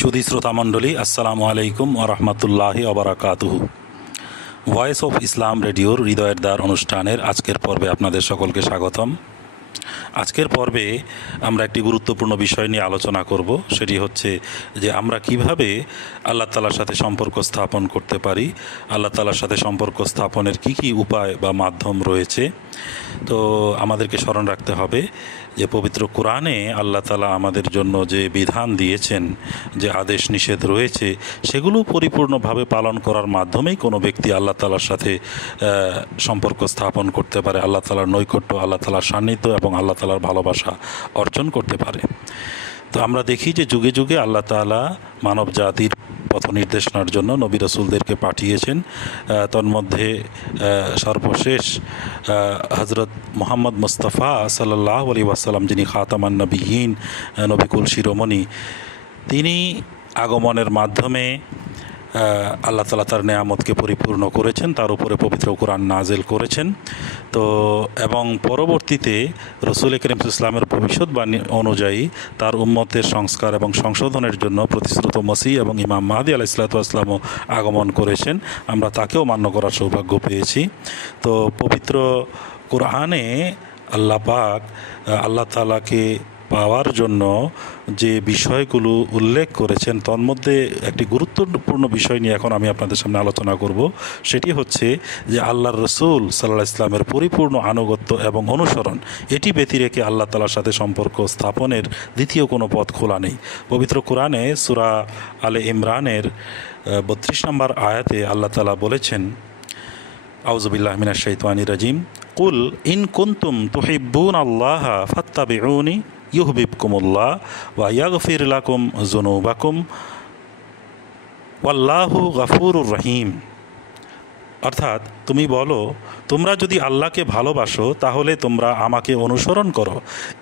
সুধী শ্রোতা মণ্ডলী, আসসালামু আলাইকুম ওয়া রাহমাতুল্লাহি ওয়া বারাকাতুহু। ভয়েস অফ ইসলাম রেডিওর হৃদয়ের দ্বার অনুষ্ঠানের আজকের পর্বে আপনাদের সকলকে স্বাগতম। আজকের পর্বে আমরা একটি গুরুত্বপূর্ণ বিষয় নিয়ে আলোচনা করব। সেটি হচ্ছে যে আমরা কিভাবে আল্লাহ তাআলার সাথে সম্পর্ক স্থাপন করতে পারি, আল্লাহ তাআলার সাথে সম্পর্ক স্থাপনের কি কি উপায় বা মাধ্যম রয়েছে। তো আমাদেরকে স্মরণ রাখতে হবে যে পবিত্র কোরআনে আল্লাহ তাআলা আমাদের জন্য যে বিধান দিয়েছেন, যে আদেশ নিষেধ রয়েছে, সেগুলো পরিপূর্ণভাবে পালন করার মাধ্যমেই কোনো ব্যক্তি আল্লাহ তাআলার সাথে সম্পর্ক স্থাপন করতে পারে, আল্লাহ তাআলার নৈকট্য, আল্লাহ তাআলার সান্নিধ্য এবং আল্লাহ তাআলার ভালোবাসা অর্জন করতে পারে। তো আমরা দেখি যে যুগে যুগে আল্লাহ তাআলা মানব জাতির পথ নির্দেশনার জন্য নবী রাসূলদেরকে পাঠিয়েছেন। তন্মধ্যে সর্বশেষ হযরত মুহাম্মদ মুস্তাফা সাল্লাল্লাহু আলাইহি ওয়াসাল্লাম, যিনি খাতামান নবিয়্যিন, নবিকুল শিরোমণি, তিনি আগমনের মাধ্যমে আল্লাহ তাআলা তার নেয়ামতকে পরিপূর্ণ করেছেন, তার উপরে পবিত্র কোরআন নাযিল করেছেন। তো এবং পরবর্তীতে রাসূল করিম সাল্লাল্লাহু আলাইহি ওয়াসাল্লামের ভবিষ্যৎবাণী অনুযায়ী তার উম্মতের সংস্কার এবং সংশোধনের জন্য প্রতিশ্রুত মসিহ এবং ইমাম মাহদী আলাইহিস সালাতু ওয়াস সালামও আগমন করেছেন। আমরা তাকেও মান্য করার সৌভাগ্য পেয়েছি। তো পবিত্র কোরআনে আল্লাহ পাক আল্লাহ তাআলাকে পাওয়ার জন্য যে বিষয়গুলো উল্লেখ করেছেন, তন্মধ্যে একটি গুরুত্বপূর্ণ বিষয় নিয়ে এখন আমি আপনাদের সামনে আলোচনা করব। সেটি হচ্ছে যে আল্লাহর রাসূল সাল্লাল্লাহু আলাইহি ওয়াসাল্লামের পরিপূর্ণ আনুগত্য এবং অনুসরণ। এটি ব্যতি রেখে আল্লাহ তাআলার সাথে সম্পর্ক স্থাপনের দ্বিতীয় কোনো পথ খোলা নেই। পবিত্র কোরআনে সূরা আলে ইমরানের 32 নম্বর আয়াতে আল্লাহ তাআলা বলেছেন, আউযু বিল্লাহি মিনাশ শাইতানির রাজিম, কুল ইন কুনতুম তুহিব্বুনাল্লাহা ফাত্তাবিউনি ইউহবিবকুমুল্লাহ ওয়া ইয়াগফির লাকুম যুনুবাকুম ওয়াল্লাহু গফুরুর রহিম। অর্থাৎ তুমি বলো, তোমরা যদি আল্লাহকে ভালোবাসো তাহলে তোমরা আমাকে অনুসরণ করো।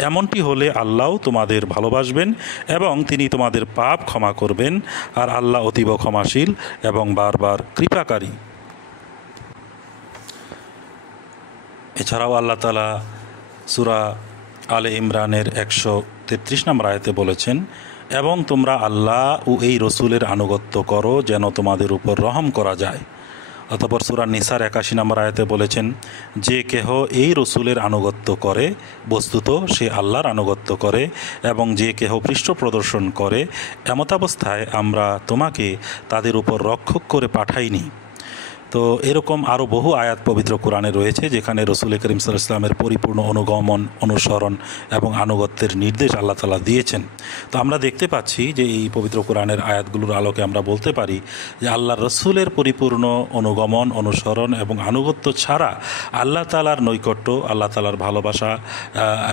এমনটি হলে আল্লাহও তোমাদের ভালোবাসবেন এবং তিনি তোমাদের পাপ ক্ষমা করবেন। আর আল্লাহ অতীব ক্ষমাশীল এবং বারবার কৃপাকারী। এছাড়াও আল্লাহ তাআলা সূরা আলে ইমরানের 133 নম্বর আয়াতে বলেছেন, এবং তোমরা আল্লাহ ও এই রসুলের আনুগত্য করো যেন তোমাদের উপর রহম করা যায়। অতঃপর সূরা নিসার 81 নম্বর আয়াতে বলেছেন, যে কেহ এই রসুলের আনুগত্য করে বস্তুত সে আল্লাহর আনুগত্য করে, এবং যে কেহ পৃষ্ঠ প্রদর্শন করে এমতাবস্থায় আমরা তোমাকে তাদের উপর রক্ষক করে পাঠাইনি। তো এরকম আরও বহু আয়াত পবিত্র কোরআনে রয়েছে যেখানে রাসূল করিম সাল্লাল্লাহু আলাইহি ওয়াসাল্লামের পরিপূর্ণ অনুগমন, অনুসরণ এবং আনুগত্যের নির্দেশ আল্লাহ তাআলা দিয়েছেন। তো আমরা দেখতে পাচ্ছি যে এই পবিত্র কোরআনের আয়াতগুলোর আলোকে আমরা বলতে পারি যে আল্লাহর রাসূলের পরিপূর্ণ অনুগমন, অনুসরণ এবং আনুগত্য ছাড়া আল্লাহ তাআলার নৈকট্য, আল্লাহ তাআলার ভালোবাসা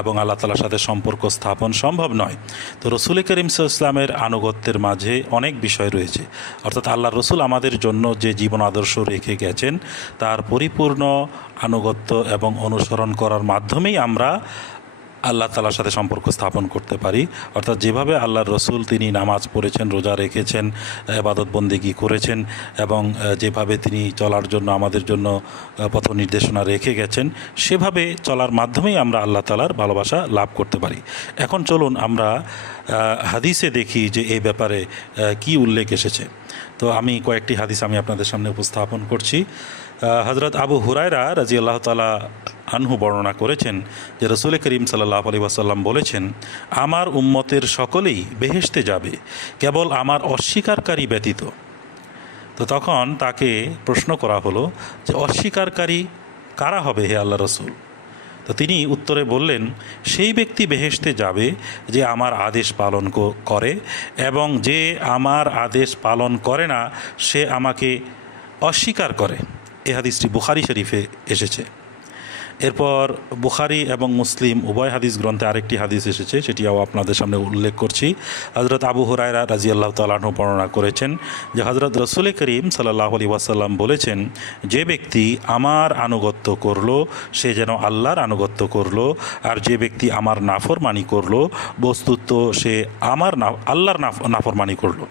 এবং আল্লাহ তাআলার সাথে সম্পর্ক স্থাপন সম্ভব নয়। তো রাসূল করিম সাল্লাল্লাহু আলাইহি ওয়াসাল্লামের আনুগত্যের মাঝে অনেক বিষয় রয়েছে। অর্থাৎ আল্লাহর রাসূল আমাদের জন্য যে জীবন আদর্শ রেখে গেছেন, তার পরিপূর্ণ আনুগত্য এবং অনুসরণ করার মাধ্যমেই আমরা আল্লাহ তাআলার সাথে সম্পর্ক স্থাপন করতে পারি। অর্থাৎ যেভাবে আল্লাহর রাসূল তিনি নামাজ পড়েছেন, রোজা রেখেছেন, ইবাদত বন্দেগী করেছেন এবং যেভাবে তিনি চলার জন্য আমাদের জন্য পথ নির্দেশনা রেখে গেছেন, সেভাবে চলার মাধ্যমেই আমরা আল্লাহ তাআলার ভালোবাসা লাভ করতে পারি। এখন চলুন আমরা হাদিসে দেখি যে এই ব্যাপারে কি উল্লেখ এসেছে। তো আমি কয়েকটি হাদিস আপনাদের সামনে উপস্থাপন করছি। হযরত আবু হুরায়রা রাদিয়াল্লাহু তাআলা আনহু বর্ণনা করেছেন যে রাসূল করিম সাল্লাল্লাহু আলাইহি ওয়াসাল্লাম বলেছেন, আমার উম্মতের সকলেই বেহেশতে যাবে কেবল আমার অস্বীকারী ব্যতীত। তো তখন তাকে প্রশ্ন করা হলো যে অস্বীকারী কারা হবে হে আল্লাহর রাসূল? তো তিনি উত্তরে বললেন, সেই ব্যক্তি বেহেশতে যাবে যে আমার আদেশ পালন করে, এবং যে আমার আদেশ পালন করে না সে আমাকে অস্বীকার করে। এই হাদিসটি বুখারী শরীফে এসেছে। এরপর বুখারী এবং মুসলিম উভয় হাদিস গ্রন্থে আরেকটি হাদিস এসেছে, সেটিও আপনাদের সামনে উল্লেখ করছি। হযরত আবু হুরায়রা রাদিয়াল্লাহু তাআলা আনহু বর্ণনা করেছেন যে হযরত রাসূল করিম সাল্লাল্লাহু আলাইহি ওয়াসাল্লাম বলেছেন, যে ব্যক্তি আমার আনুগত্য করলো সে যেন আল্লাহর আনুগত্য করলো, আর যে ব্যক্তি আমার নাফরমানি করলো বস্তুত সে আল্লাহর নাফরমানি করলো,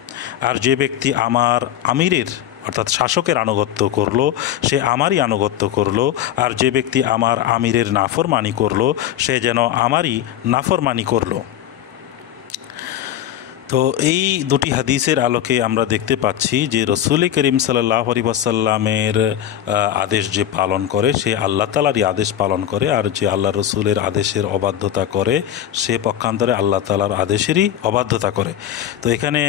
আর যে ব্যক্তি আমার আমিরের অর্থাৎ শাসকের আনুগত্য করলো সে আমারই আনুগত্য করলো, আর যে ব্যক্তি আমার আমিরের নাফরমানি করলো সে যেন আমারই নাফরমানি করলো। তো তো এই দুটি হাদিসের আলোকে আমরা দেখতে পাচ্ছি যে রসুল করিম সাল্লাল্লাহু আলাইহি ওয়াসাল্লামের আদেশ যে পালন করে সে আল্লাহ তাআলারই আদেশ পালন করে, আর যে আল্লাহ রসুলের আদেশের অবাধ্যতা করে সে পক্ষান্তরে আল্লাহ তাআলার আদেশেরই অবাধ্যতা করে। তো এখানে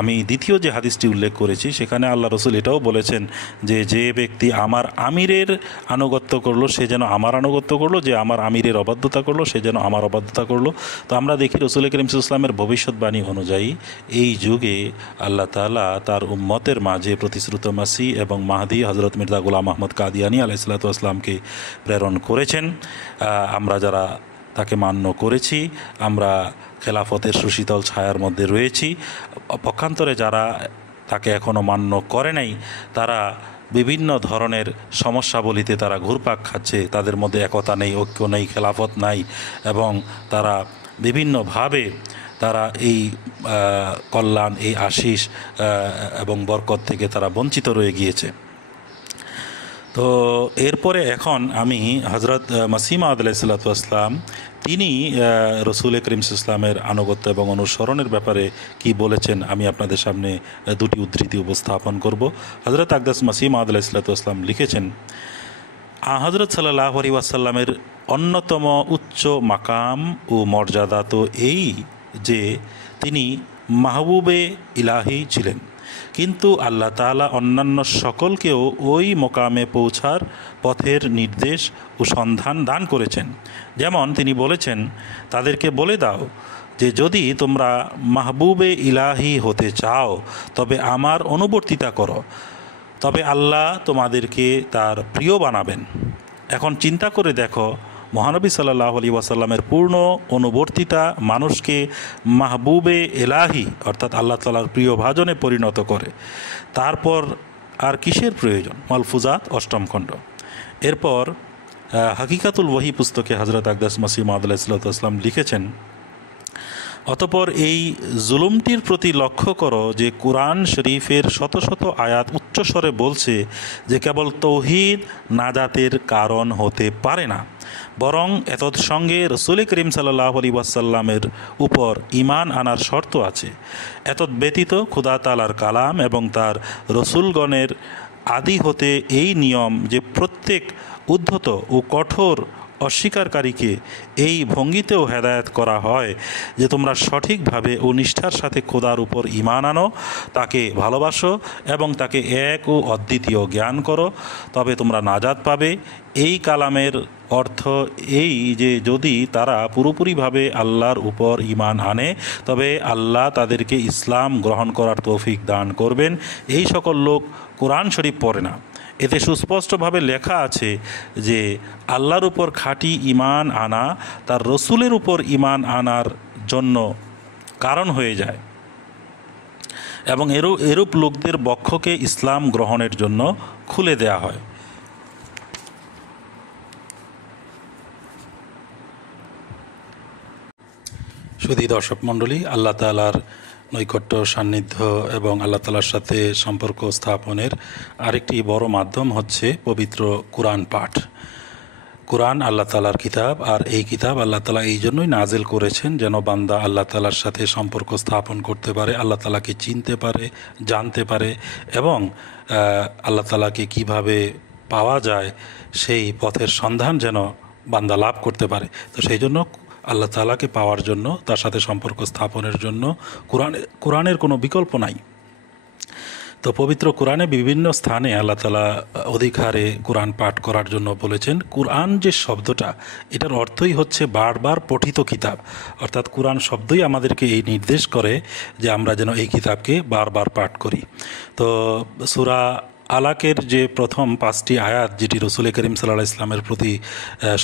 আমি দ্বিতীয় যে হাদিসটি উল্লেখ করেছি সেখানে আল্লাহ রসুল এটাও বলেছেন যে যে ব্যক্তি আমার আমিরের আনুগত্য করলো সে যেন আমার আনুগত্য করলো, যে আমার আমিরের অবাধ্যতা করলো সে যেন আমার অবাধ্যতা করলো। তো আমরা দেখি রসুল করিম সাল্লাল্লাহু আলাইহি ওয়াসাল্লামের ভবিষ্যৎবাণী অনুযায়ী এই যুগে আল্লাহ তাআলা তার উম্মতের মাঝে প্রতিশ্রুত মাসিহ এবং মাহদী হযরত মির্জা গোলাম আহমদ কাদিয়ানী আলাইহিস সালাতু ওয়াস সালামকে প্রেরণ করেছেন। আমরা যারা তাকে মান্য করেছি আমরা খেলাফতের সুশীতল ছায়ার মধ্যে রয়েছি। পক্ষান্তরে যারা তাকে এখনও মান্য করে নাই তারা বিভিন্ন ধরনের সমস্যাবলিতে তারা ঘুরপাক খাচ্ছে, তাদের মধ্যে একতা নেই, ঐক্য নেই, খেলাফত নাই, এবং তারা বিভিন্নভাবে তারা এই কল্যাণ, এই আশিস এবং বরকত থেকে তারা বঞ্চিত রয়ে গিয়েছে। তো এরপরে এখন আমি হজরত মসিহ মাউদ আলাইহিস সালাতু ওয়াস সালাম তিনি রসুল করিম ইসলামের আনুগত্য এবং অনুসরণের ব্যাপারে কি বলেছেন আমি আপনাদের সামনে দুটি উদ্ধৃতি উপস্থাপন করব। হজরত আকদাস মসিহ মাউদ আলাইহিস সালাতু ওয়াস সালাম লিখেছেন, হজরত সাল্লাল্লাহু আলাইহি ওয়াসাল্লামের অন্যতম উচ্চ মাকাম ও মর্যাদা তো এই যে তিনি মাহবুবে ইলাহি ছিলেন, কিন্তু আল্লাহ তাআলা অন্যান্য সকলকেও ওই মোকামে পৌঁছার পথের নির্দেশ ও সন্ধান দান করেছেন। যেমন তিনি বলেছেন, তাদেরকে বলে দাও যে যদি তোমরা মাহবুবে ইলাহি হতে চাও তবে আমার অনুবর্তিতা করো, তবে আল্লাহ তোমাদেরকে তার প্রিয় বানাবেন। এখন চিন্তা করে দেখো, মহানবী সাল্লাল্লাহু আলাইহি ওয়াসাল্লামের পূর্ণ অনুবর্তিতা মানুষকে মাহবুবে এলাহি অর্থাৎ আল্লাহ তাআলার প্রিয় ভাজনে পরিণত করে। তারপর আর কিসের প্রয়োজন? মালফুজাত অষ্টম খণ্ড। এরপর হাকিকাতুল ওয়াহি পুস্তকে হযরত আকদাস মসিহ মাউদ আলাইহিস সালাতু ওয়াস সালাম লিখেছেন, অতঃপর এই জুলুমটির প্রতি লক্ষ্য করো যে কুরআন শরীফের শত শত আয়াত উচ্চস্বরে বলছে যে কেবল তৌহিদ নাজাতের কারণ হতে পারে না, বরং এতৎসঙ্গে রসুল করিম সাল্লাল্লাহু আলাইহি ওয়াসাল্লামের উপর ঈমান আনার শর্ত আছে। এতৎ ব্যতীত খোদা তাআলার কালাম এবং তার রসুলগণের আদি হতে এই নিয়ম যে প্রত্যেক উদ্ধত ও কঠোর অস্বীকারীকে এই ভঙ্গিতেও হেদায়েত করা হয় যে তোমরা সঠিকভাবে ও নিষ্ঠার সাথে খোদার উপর ঈমান আনো, তাকে ভালোবাসো এবং তাকে এক ও অদ্বিতীয় জ্ঞান করো, তবে তোমরা নাজাত পাবে। এই কালামের অর্থ এই যে যদি তারা পুরোপুরিভাবে আল্লাহর উপর ঈমান আনে তবে আল্লাহ তাদেরকে ইসলাম গ্রহণ করার তৌফিক দান করবেন। এই সকল লোক কোরআন শরীফ পড়ে না। এতে সুস্পষ্টভাবে লেখা আছে যে আল্লাহর উপর খাঁটি ঈমান আনা তার রসুলের উপর ঈমান আনার জন্য কারণ হয়ে যায় এবং এরূপ লোকদের বক্ষকে ইসলাম গ্রহণের জন্য খুলে দেয়া হয়। শুধু দর্শক মণ্ডলী, আল্লাহ তাআলার নৈকট্য, সান্নিধ্য এবং আল্লাহ তাআলার সাথে সম্পর্ক স্থাপনের আরেকটি বড় মাধ্যম হচ্ছে পবিত্র কোরআন পাঠ। কোরআন আল্লাহ তাআলার কিতাব, আর এই কিতাব আল্লাহ তাআলা এই জন্যই নাজিল করেছেন যেন বান্দা আল্লাহ তাআলার সাথে সম্পর্ক স্থাপন করতে পারে, আল্লাহ তাআলাকে চিনতে পারে, জানতে পারে এবং আল্লাহ তাআলাকে কিভাবে পাওয়া যায় সেই পথের সন্ধান যেন বান্দা লাভ করতে পারে। তো সেই জন্য আল্লাহ তাআলাকে পাওয়ার জন্য, তার সাথে সম্পর্ক স্থাপনের জন্য কোরআনের কোনো বিকল্প নাই। তো পবিত্র কোরআনে বিভিন্ন স্থানে আল্লাহ তাআলা অধিক হারে কোরআন পাঠ করার জন্য বলেছেন। কোরআন যে শব্দটা, এটার অর্থই হচ্ছে বারবার পঠিত কিতাব, অর্থাৎ কোরআন শব্দই আমাদেরকে এই নির্দেশ করে যে আমরা যেন এই কিতাবকে বারবার পাঠ করি। তো সূরা আলাকের যে প্রথম 5টি আয়াত, যেটি রসুল করিম সাল্লাল্লাহু আলাইহি ওয়াসাল্লামের প্রতি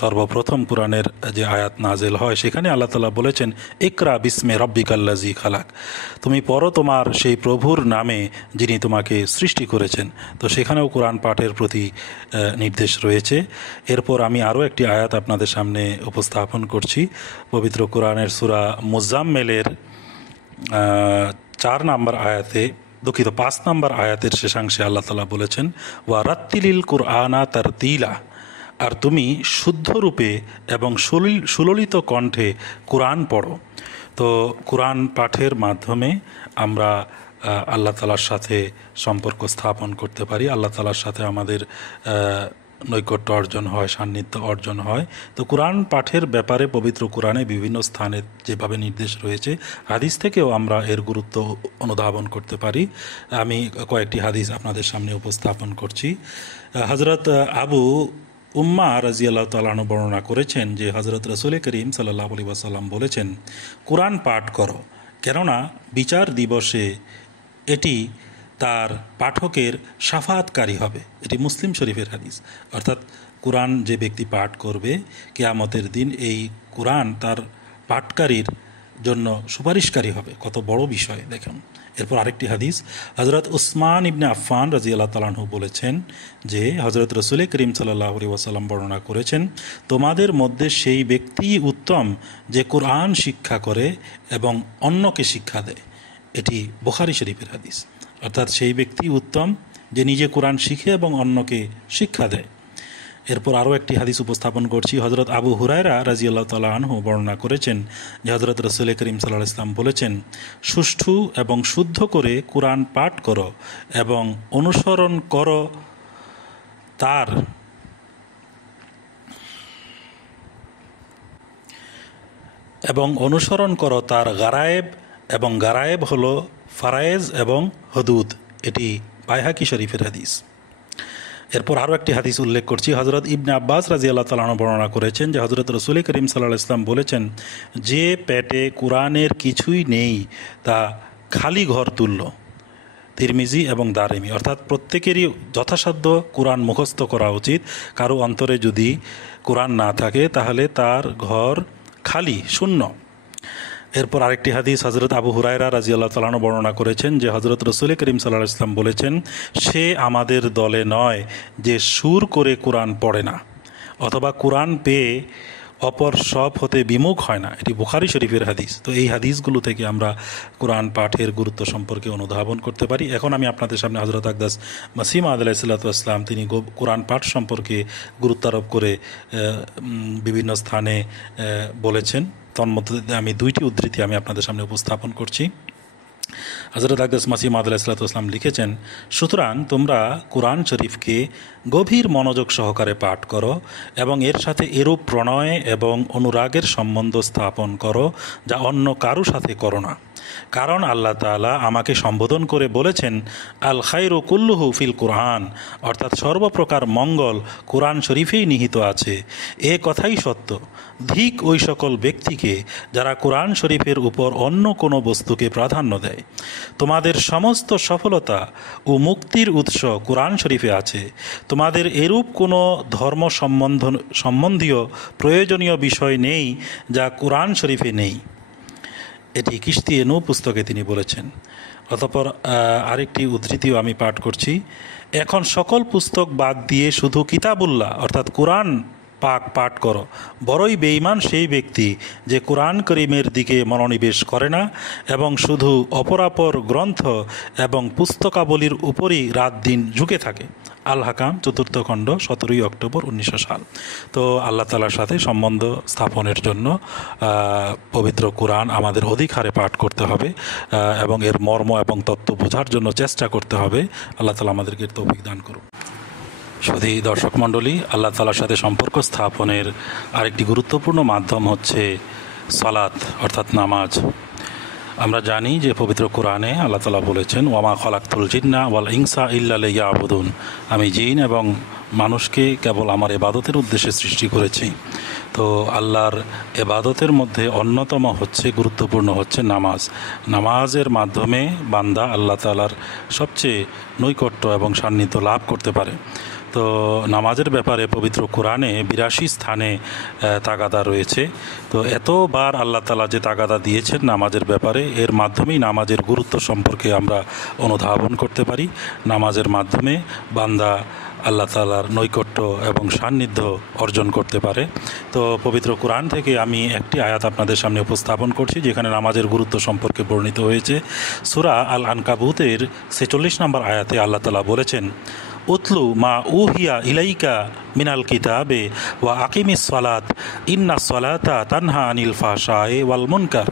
সর্বপ্রথম কোরআনের যে আয়াত নাজেল হয়, সেখানে আল্লাহ তাআলা বলেছেন, ইকরা বিসমে রব্বিকাল্লাযী খালাক, তুমি পড়ো তোমার সেই প্রভুর নামে যিনি তোমাকে সৃষ্টি করেছেন। তো সেখানেও কোরআন পাঠের প্রতি নির্দেশ রয়েছে। এরপর আমি আরও একটি আয়াত আপনাদের সামনে উপস্থাপন করছি। পবিত্র কোরআনের সূরা মুজাম্মেলের 5 নম্বর আয়াতের শেষাংশে আল্লাহ তাআলা বলেছেন, ওয়া রাত্তিলিল কুরআনা তারতিলা, আর তুমি শুদ্ধ রূপে এবং সুললিত কণ্ঠে কোরআন পড়ো। তো কোরআন পাঠের মাধ্যমে আমরা আল্লাহ তালার সাথে সম্পর্ক স্থাপন করতে পারি, আল্লাহ তালার সাথে আমাদের নৈকট্য অর্জন হয়, সান্নিধ্য অর্জন হয়। তো কোরআন পাঠের ব্যাপারে পবিত্র কোরআনে বিভিন্ন স্থানে যেভাবে নির্দেশ রয়েছে, হাদিস থেকেও আমরা এর গুরুত্ব অনুধাবন করতে পারি। আমি কয়েকটি হাদিস আপনাদের সামনে উপস্থাপন করছি। হযরত আবু উম্মা রাদিয়াল্লাহু তাআলা আনহু বর্ণনা করেছেন যে হযরত রাসূল করিম সাল্লাল্লাহু আলাইহি ওয়াসাল্লাম বলেছেন, কোরআন পাঠ করো, কেননা বিচার দিবসে এটি তার পাঠকের শাফাআতকারী হবে। এটি মুসলিম শরীফের হাদিস। অর্থাৎ কোরআন যে ব্যক্তি পাঠ করবে, কিয়ামতের দিন এই কোরআন তার পাঠকারীর জন্য সুপারিশকারী হবে। কত বড় বিষয় দেখুন। এরপর আরেকটি হাদিস, হযরত উসমান ইবনে আফফান রাদিয়াল্লাহু তাআলা আনহু বলেছেন যে হযরত রাসূল করিম সাল্লাল্লাহু আলাইহি ওয়াসাল্লাম বর্ণনা করেছেন, তোমাদের মধ্যে সেই ব্যক্তি উত্তম যে কোরআন শিক্ষা করে এবং অন্যকে শিক্ষা দেয়। এটি বুখারী শরীফের হাদিস। অর্থাৎ সেই ব্যক্তি উত্তম যে নিজে কোরআন শিখে এবং অন্যকে শিক্ষা দেয়। এরপর আরও একটি হাদিস উপস্থাপন করছি। হযরত আবু হুরায়রা রাদিয়াল্লাহু তাআলা আনহু বর্ণনা করেছেন যে হযরত রাসূল করিম সাল্লাল্লাহু আলাইহি ওয়াসাল্লাম বলেছেন, সুষ্ঠু এবং শুদ্ধ করে কোরআন পাঠ করো এবং অনুসরণ করো তার গারায়েব, এবং গারায়েব হলো ফারায়েজ এবং হদুদ। এটি বাইহাকি শরীফের হাদিস। এরপর আরও একটি হাদিস উল্লেখ করছি। হযরত ইবনে আব্বাস রাদিয়াল্লাহু তাআলা আনহু বর্ণনা করেছেন যে হযরত রাসূল করিম সাল্লাল্লাহু আলাইহি ওয়াসাল্লাম বলেছেন, যে পেটে কোরআনের কিছুই নেই তা খালি ঘর তুল্য। তিরমিজি এবং দারিমি। অর্থাৎ প্রত্যেকেরই যথাসাধ্য কোরআন মুখস্থ করা উচিত। কারো অন্তরে যদি কোরআন না থাকে তাহলে তার ঘর খালি, শূন্য। এরপর আরেকটি হাদিস, হযরত আবু হুরায়রা রাদিয়াল্লাহু তাআলা আনহু বর্ণনা করেছেন যে হযরত রাসূল করিম সাল্লাল্লাহু আলাইহি ওয়াসাল্লাম বলেছেন, সে আমাদের দলে নয় যে সুর করে কোরআন পড়ে না অথবা কোরআন পেয়ে অপর সব হতে বিমুখ হয় না। এটি বুখারী শরীফের হাদিস। তো এই হাদিসগুলো থেকে আমরা কোরআন পাঠের গুরুত্ব সম্পর্কে অনুধাবন করতে পারি। এখন আমি আপনাদের সামনে হযরত আকদাস মাসিহ মাউদ আলাইহিস সালাতু ওয়াস সালাম তিনি কোরআন পাঠ সম্পর্কে গুরুত্বারোপ করে বিভিন্ন স্থানে বলেছেন। তন্মধ্যে আমি দুইটি উদ্ধৃতি আমি আপনাদের সামনে উপস্থাপন করছি। হযরত আকদাস মাসিহ মাউদ আলাইহিস সালাতু ওয়াস সালাম লিখেছেন, সুতরাং তোমরা কোরআন শরীফকে গভীর মনোযোগ সহকারে পাঠ করো এবং এর সাথে এরূপ প্রণয় এবং অনুরাগের সম্বন্ধ স্থাপন করো যা অন্য কারো সাথে করো না। কারণ আল্লাহ তাআলা আমাকে সম্বোধন করে বলেছেন, আল খায়রু কুল্লুহু ফিল কোরআন, অর্থাৎ সর্বপ্রকার মঙ্গল কোরআন শরীফেই নিহিত আছে। এ কথাই সত্য। ধিক ওই সকল ব্যক্তিকে যারা কোরআন শরীফের উপর অন্য কোনো বস্তুকে প্রাধান্য দেয়। তোমাদের সমস্ত সফলতা ও মুক্তির উৎস কোরআন শরীফে আছে। তোমাদের এরূপ কোনো ধর্ম সম্বন্ধীয় প্রয়োজনীয় বিষয় নেই যা কোরআন শরীফে নেই। এটি কিশতিয়া নূহ পুস্তকে তিনি বলেছেন। অতঃপর আরেকটি উদ্ধৃতিও আমি পাঠ করছি। এখন সকল পুস্তক বাদ দিয়ে শুধু কিতাবুল্লাহ অর্থাৎ কোরআন পাক পাঠ করো। বড়ই বেঈমান সেই ব্যক্তি যে কোরআন করিমের দিকে মনোনিবেশ করে না এবং শুধু অপরাপর গ্রন্থ এবং পুস্তকাবলীর উপরই রাত দিন ঝুঁকে থাকে। আল হাকাম 4th খণ্ড 17 অক্টোবর 1900 সাল। তো আল্লাহ তাআলার সাথে সম্বন্ধ স্থাপনের জন্য পবিত্র কোরআন আমাদের অধিক হারে পাঠ করতে হবে এবং এর মর্ম এবং তত্ত্ব বোঝার জন্য চেষ্টা করতে হবে। আল্লাহ তাআলা আমাদেরকে তৌফিক দান করুন। শুধু দর্শক মণ্ডলী, আল্লাহ তাআলার সাথে সম্পর্ক স্থাপনের আরেকটি গুরুত্বপূর্ণ মাধ্যম হচ্ছে সালাত অর্থাৎ নামাজ। আমরা জানি যে পবিত্র কোরআনে আল্লাহ তাআলা বলেছেন, ওয়ামা খালাকতুল জিন্না ওয়াল ইনসা ইল্লা লিয়াবুদুন, আমি জিন এবং মানুষকে কেবল আমার ইবাদতের উদ্দেশ্যে সৃষ্টি করেছি। তো আল্লাহর ইবাদতের মধ্যে অন্যতম হচ্ছে গুরুত্বপূর্ণ হচ্ছে নামাজ। নামাজের মাধ্যমে বান্দা আল্লাহ তাআলার সবচেয়ে নৈকট্য এবং সান্নিধ্য লাভ করতে পারে। তো নামাজের ব্যাপারে পবিত্র কোরআনে 82 স্থানে তাগাদা রয়েছে। তো এতবার আল্লাহ তাআলা যে তাগাদা দিয়েছেন নামাজের ব্যাপারে, এর মাধ্যমেই নামাজের গুরুত্ব সম্পর্কে আমরা অনুধাবন করতে পারি। নামাজের মাধ্যমে বান্দা আল্লাহ তাআলার নৈকট্য এবং সান্নিধ্য অর্জন করতে পারে। তো পবিত্র কোরআন থেকে আমি একটি আয়াত আপনাদের সামনে উপস্থাপন করছি যেখানে নামাজের গুরুত্ব সম্পর্কে বর্ণিত হয়েছে। সূরা আল আনকাবুতের 46 নম্বর আয়াতে আল্লাহ তাআলা বলেছেন, উতলু মা উহিয়া ইলাইকা মিনাল কিতাবে ওয়া আকিমিস সালাত ইন্নাস সালাতা তানহা আনিল ফাহশাই ওয়াল মুনকার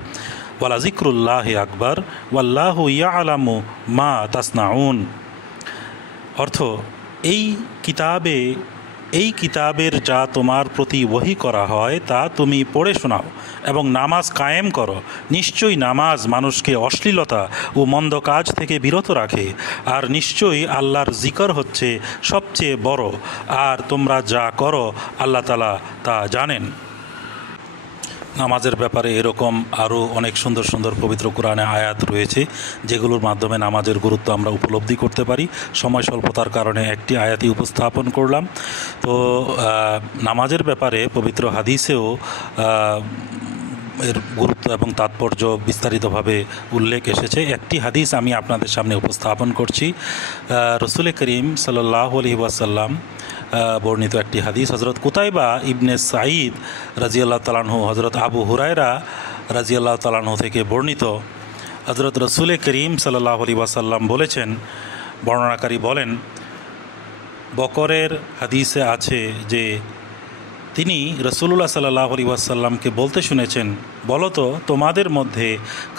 ওয়ালা জিক্রুল্লাহি আকবার ওয়াল্লাহু ইয়ালামু মা তাসনাউন। অর্থ, এই কিতাবের যা তোমার প্রতি ওহী করা হয় তা তুমি পড়ে শোনাও এবং নামাজ কায়েম করো। নিশ্চয়ই নামাজ মানুষকে অশ্লীলতা ও মন্দ কাজ থেকে বিরত রাখে, আর নিশ্চয়ই আল্লাহর জিকর হচ্ছে সবচেয়ে বড়, আর তোমরা যা করো আল্লাহ তাআলা তা জানেন। নামাজের ব্যাপারে এরকম আরও অনেক সুন্দর সুন্দর পবিত্র কোরআনে আয়াত রয়েছে, যেগুলোর মাধ্যমে নামাজের গুরুত্ব আমরা উপলব্ধি করতে পারি। সময় স্বল্পতার কারণে একটি আয়াতই উপস্থাপন করলাম। তো নামাজের ব্যাপারে পবিত্র হাদিসেও এর গুরুত্ব এবং তাৎপর্য বিস্তারিতভাবে উল্লেখ এসেছে। একটি হাদিস আমি আপনাদের সামনে উপস্থাপন করছি। রসুল করিম সাল্লাল্লাহু আলাইহি ওয়াসাল্লাম বর্ণিত একটি হাদিস, হজরত কুতাইবা ইবনে সাঈদ রাজিয়াল্লাহু তাআলা আনহু, হজরত আবু হুরায়রা রাজিয়াল্লাহু তাআলা আনহু থেকে বর্ণিত। হজরত রসুল করিম সাল্লাল্লাহু আলাইহি ওয়াসাল্লাম বলেছেন, বর্ণনাকারী বলেন, বকরের হাদিসে আছে যে তিনি রসুলুল্লাহ সাল্লাল্লাহু আলাইহি ওয়াসাল্লামকে বলতে শুনেছেন, বলো তো, তোমাদের মধ্যে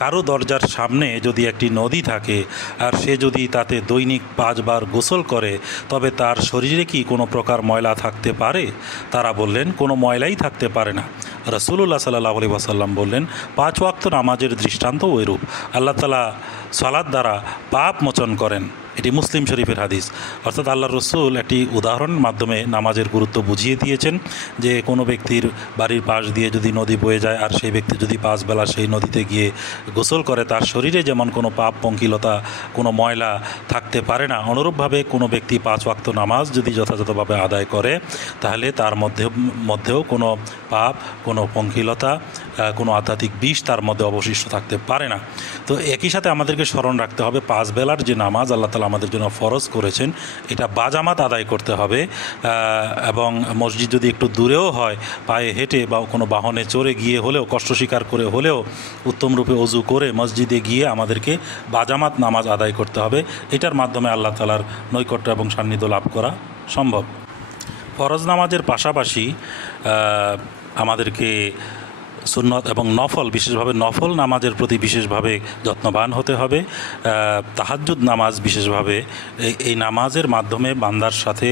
কারো দরজার সামনে যদি একটি নদী থাকে আর সে যদি তাতে দৈনিক 5 বার গোসল করে, তবে তার শরীরে কি কোনো প্রকার ময়লা থাকতে পারে? তারা বললেন, কোনো ময়লাই থাকতে পারে না। রসুলুল্লাহ সাল্লাল্লাহু আলাইহি ওয়াসাল্লাম বললেন, 5 ওয়াক্ত নামাজের দৃষ্টান্ত ওইরূপ। আল্লাহ তাআলা সালাত দ্বারা পাপ মোচন করেন। এটি মুসলিম শরীফের হাদিস। অর্থাৎ আল্লাহ রসুল একটি উদাহরণের মাধ্যমে নামাজের গুরুত্ব বুঝিয়ে দিয়েছেন, যে কোনো ব্যক্তির বাড়ির পাশ দিয়ে যদি নদী বয়ে যায় আর সেই ব্যক্তি যদি 5 বেলা সেই নদীতে গিয়ে গোসল করে, তার শরীরে যেমন কোনো পাপ পঙ্কিলতা, কোনো ময়লা থাকতে পারে না, অনুরূপভাবে কোনো ব্যক্তি 5 ওয়াক্ত নামাজ যদি যথাযথভাবে আদায় করে, তাহলে তার মধ্যেও কোনো পাপ, কোনো পঙ্কিলতা, কোনো আধ্যাত্মিক বিষ তার মধ্যে অবশিষ্ট থাকতে পারে না। তো একই সাথে আমাদেরকে স্মরণ রাখতে হবে, 5 বেলার যে নামাজ আল্লাহ তাআলা আমাদের জন্য ফরজ করেছেন, এটা বাজামাত আদায় করতে হবে। এবং মসজিদ যদি একটু দূরেও হয়, পায়ে হেঁটে বা কোনো বাহনে চড়ে গিয়ে হলেও, কষ্ট স্বীকার করে হলেও, উত্তমরূপে অজু করে মসজিদে গিয়ে আমাদেরকে বাজামাত নামাজ আদায় করতে হবে। এটার মাধ্যমে আল্লাহ তাআলার নৈকট্য এবং সান্নিধ্য লাভ করা সম্ভব। ফরজ নামাজের পাশাপাশি আমাদেরকে সুন্নত এবং নফল, বিশেষভাবে নফল নামাজের প্রতি বিশেষভাবে যত্নবান হতে হবে। তাহাজ্জুদ নামাজ বিশেষভাবে, এই নামাজের মাধ্যমে বান্দার সাথে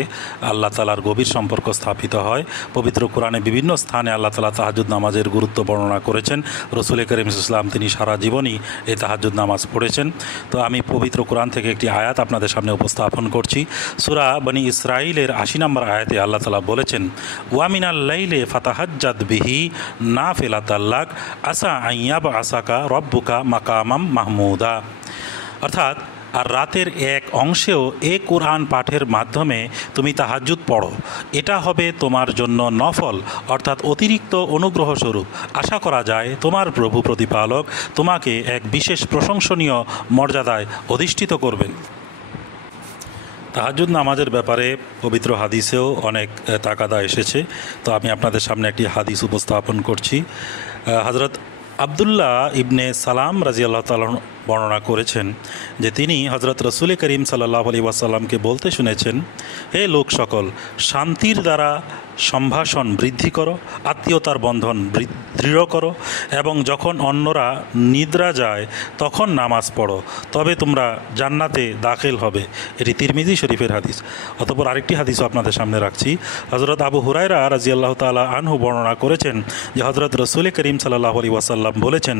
আল্লাহ তাআলার গভীর সম্পর্ক স্থাপিত হয়। পবিত্র কোরআনে বিভিন্ন স্থানে আল্লাহ তাআলা তাহাজ্জুদ নামাজের গুরুত্ব বর্ণনা করেছেন। রসুল করিম সাল্লাল্লাহু আলাইহি ওয়াসাল্লাম তিনি সারা জীবনই এই তাহাজ্জুদ নামাজ পড়েছেন। তো আমি পবিত্র কোরআন থেকে একটি আয়াত আপনাদের সামনে উপস্থাপন করছি। সূরা বনী ইসরাঈলের 80 নম্বর আয়াতে আল্লাহ তাআলা বলেছেন, ওয়া মিনাল লাইলি ফাতাহাজ্জাদ বিহি নাফিলাতাল্লাক আসা আইয়াব আসাকা রব্বুকা মাকামাম মাহমুদা। অর্থাৎ, আর রাতের এক অংশেও এ কোরআন পাঠের মাধ্যমে তুমি তাহাজ্জুদ পড়ো, এটা হবে তোমার জন্য নফল, অর্থাৎ অতিরিক্ত অনুগ্রহ স্বরূপ। আশা করা যায় তোমার প্রভু প্রতিপালক তোমাকে এক বিশেষ প্রশংসনীয় মর্যাদায় অধিষ্ঠিত করবেন। তাহাজ্জুদ নামাজের ব্যাপারে পবিত্র হাদিসেও অনেক তাকাদা এসেছে। তো আমি আপনাদের সামনে একটি হাদিস উপস্থাপন করছি। হযরত আবদুল্লাহ ইবনে সালাম রাদিয়াল্লাহু তাআলা বর্ণনা করেছেন যে তিনি হযরত রসুল করিম সাল্লাল্লাহু আলাইহি ওয়াসাল্লামকে বলতে শুনেছেন, হে লোক সকল, শান্তির দ্বারা সম্ভাষণ বৃদ্ধি করো, আত্মীয়তার বন্ধন দৃঢ় করো, এবং যখন অন্যরা নিদ্রা যায় তখন নামাজ পড়ো, তবে তোমরা জান্নাতে দাখিল হবে। এটি তিরমিজি শরীফের হাদিস। অতঃপর আরেকটি হাদিসও আপনাদের সামনে রাখছি। হযরত আবু হুরায়রা রাদিয়াল্লাহু তাআলা আনহু বর্ণনা করেছেন যে হযরত রসুল করিম সাল্লাল্লাহু আলাইহি ওয়াসাল্লাম বলেছেন,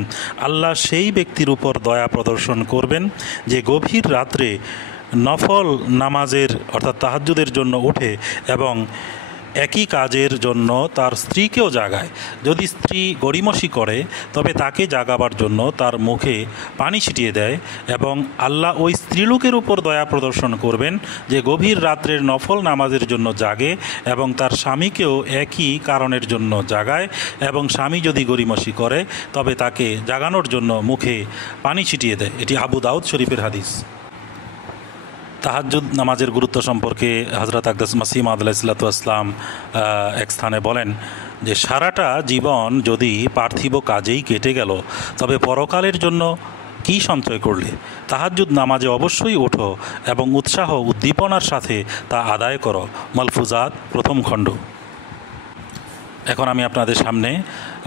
আল্লাহ সেই ব্যক্তির উপর দয়া প্রদর্শন করবেন যে গভীর রাত্রে নফল নামাজের অর্থাৎ তাহাজ্জুদের জন্য ওঠে এবং একই কাজের জন্য তার স্ত্রীকেও জাগায়। যদি স্ত্রী গড়িমসি করে তবে তাকে জাগাবার জন্য তার মুখে পানি ছিটিয়ে দেয়, এবং আল্লাহ ওই স্ত্রীলোকের উপর দয়া প্রদর্শন করবেন যে গভীর রাত্রের নফল নামাজের জন্য জাগে এবং তার স্বামীকেও একই কারণের জন্য জাগায়, এবং স্বামী যদি গড়িমসি করে তবে তাকে জাগানোর জন্য মুখে পানি ছিটিয়ে দেয়। এটি আবু দাউদ শরীফের হাদিস। তাহাজ্জুদ নামাজের গুরুত্ব সম্পর্কে হযরত আকদাস মাসিহ মাউদ আলাইহিসসালাতু ওয়াসসালাম এক স্থানে বলেন যে সারাটা জীবন যদি পার্থিব কাজেই কেটে গেল, তবে পরকালের জন্য কী সঞ্চয় করলে? তাহাজ্জুদ নামাজে অবশ্যই ওঠো এবং উৎসাহ উদ্দীপনার সাথে তা আদায় করো। মালফুজাত, প্রথম খণ্ড। এখন আমি আপনাদের সামনে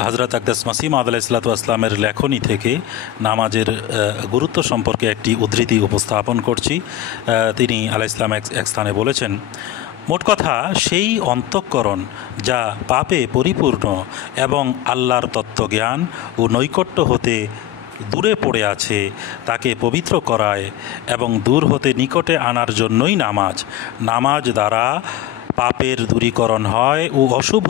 হযরত আকদাস মাসিহ মাউদ আলাইহিসসালাতু ওয়াসসালামের লেখনী থেকে নামাজের গুরুত্ব সম্পর্কে একটি উদ্ধৃতি উপস্থাপন করছি। তিনি আলাইহিস সালাম এক স্থানে বলেছেন, মোট কথা সেই অন্তঃকরণ যা পাপে পরিপূর্ণ এবং আল্লাহর তত্ত্বজ্ঞান ও নৈকট্য হতে দূরে পড়ে আছে তাকে পবিত্র করায় এবং দূর হতে নিকটে আনার জন্যই নামাজ দ্বারা পাপের দূরীকরণ হয় ও অশুভ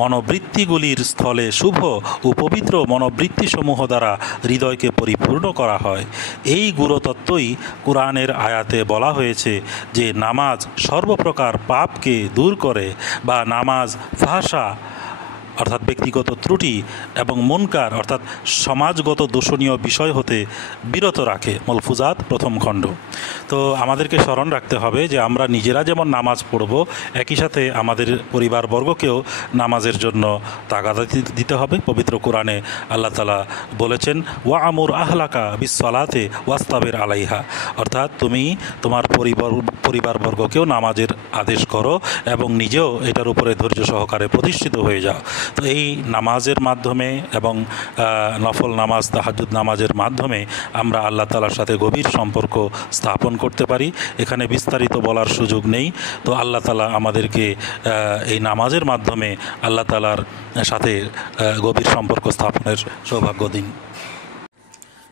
মনোবৃত্তিগুলির স্থলে শুভ ও পবিত্র মনোবৃত্তিসমূহ দ্বারা হৃদয়কে পরিপূর্ণ করা হয়। এই গুরুতত্ত্বই কোরআনের আয়াতে বলা হয়েছে যে নামাজ সর্বপ্রকার পাপকে দূর করে, বা নামাজ ফাহশা অর্থাৎ ব্যক্তিগত ত্রুটি এবং মুনকার অর্থাৎ সমাজগত দোষণীয় বিষয় হতে বিরত রাখে। মলফুজাত প্রথম খণ্ড। তো আমাদেরকে স্মরণ রাখতে হবে যে আমরা নিজেরা যেমন নামাজ পড়ব, একই সাথে আমাদের পরিবারবর্গকেও নামাজের জন্য তাগাদা দিতে হবে। পবিত্র কোরআনে আল্লাহ তাআলা বলেছেন, ওয়া আমুর আহলাকা বিসসালাতে ওয়াস্তাবির আলাইহা, অর্থাৎ তুমি তোমার পরিবারবর্গকেও নামাজের আদেশ করো এবং নিজেও এটার উপরে ধৈর্য সহকারে প্রতিষ্ঠিত হয়ে যাও। তো এই নামাজের মাধ্যমে এবং নফল নামাজ, তাহাজ্জুদ নামাজের মাধ্যমে আমরা আল্লাহ তাআলার সাথে গভীর সম্পর্ক স্থাপন করতে পারি। এখানে বিস্তারিত বলার সুযোগ নেই। তো আল্লাহ তাআলা আমাদেরকে এই নামাজের মাধ্যমে আল্লাহ তাআলার সাথে গভীর সম্পর্ক স্থাপনের সৌভাগ্য দিন।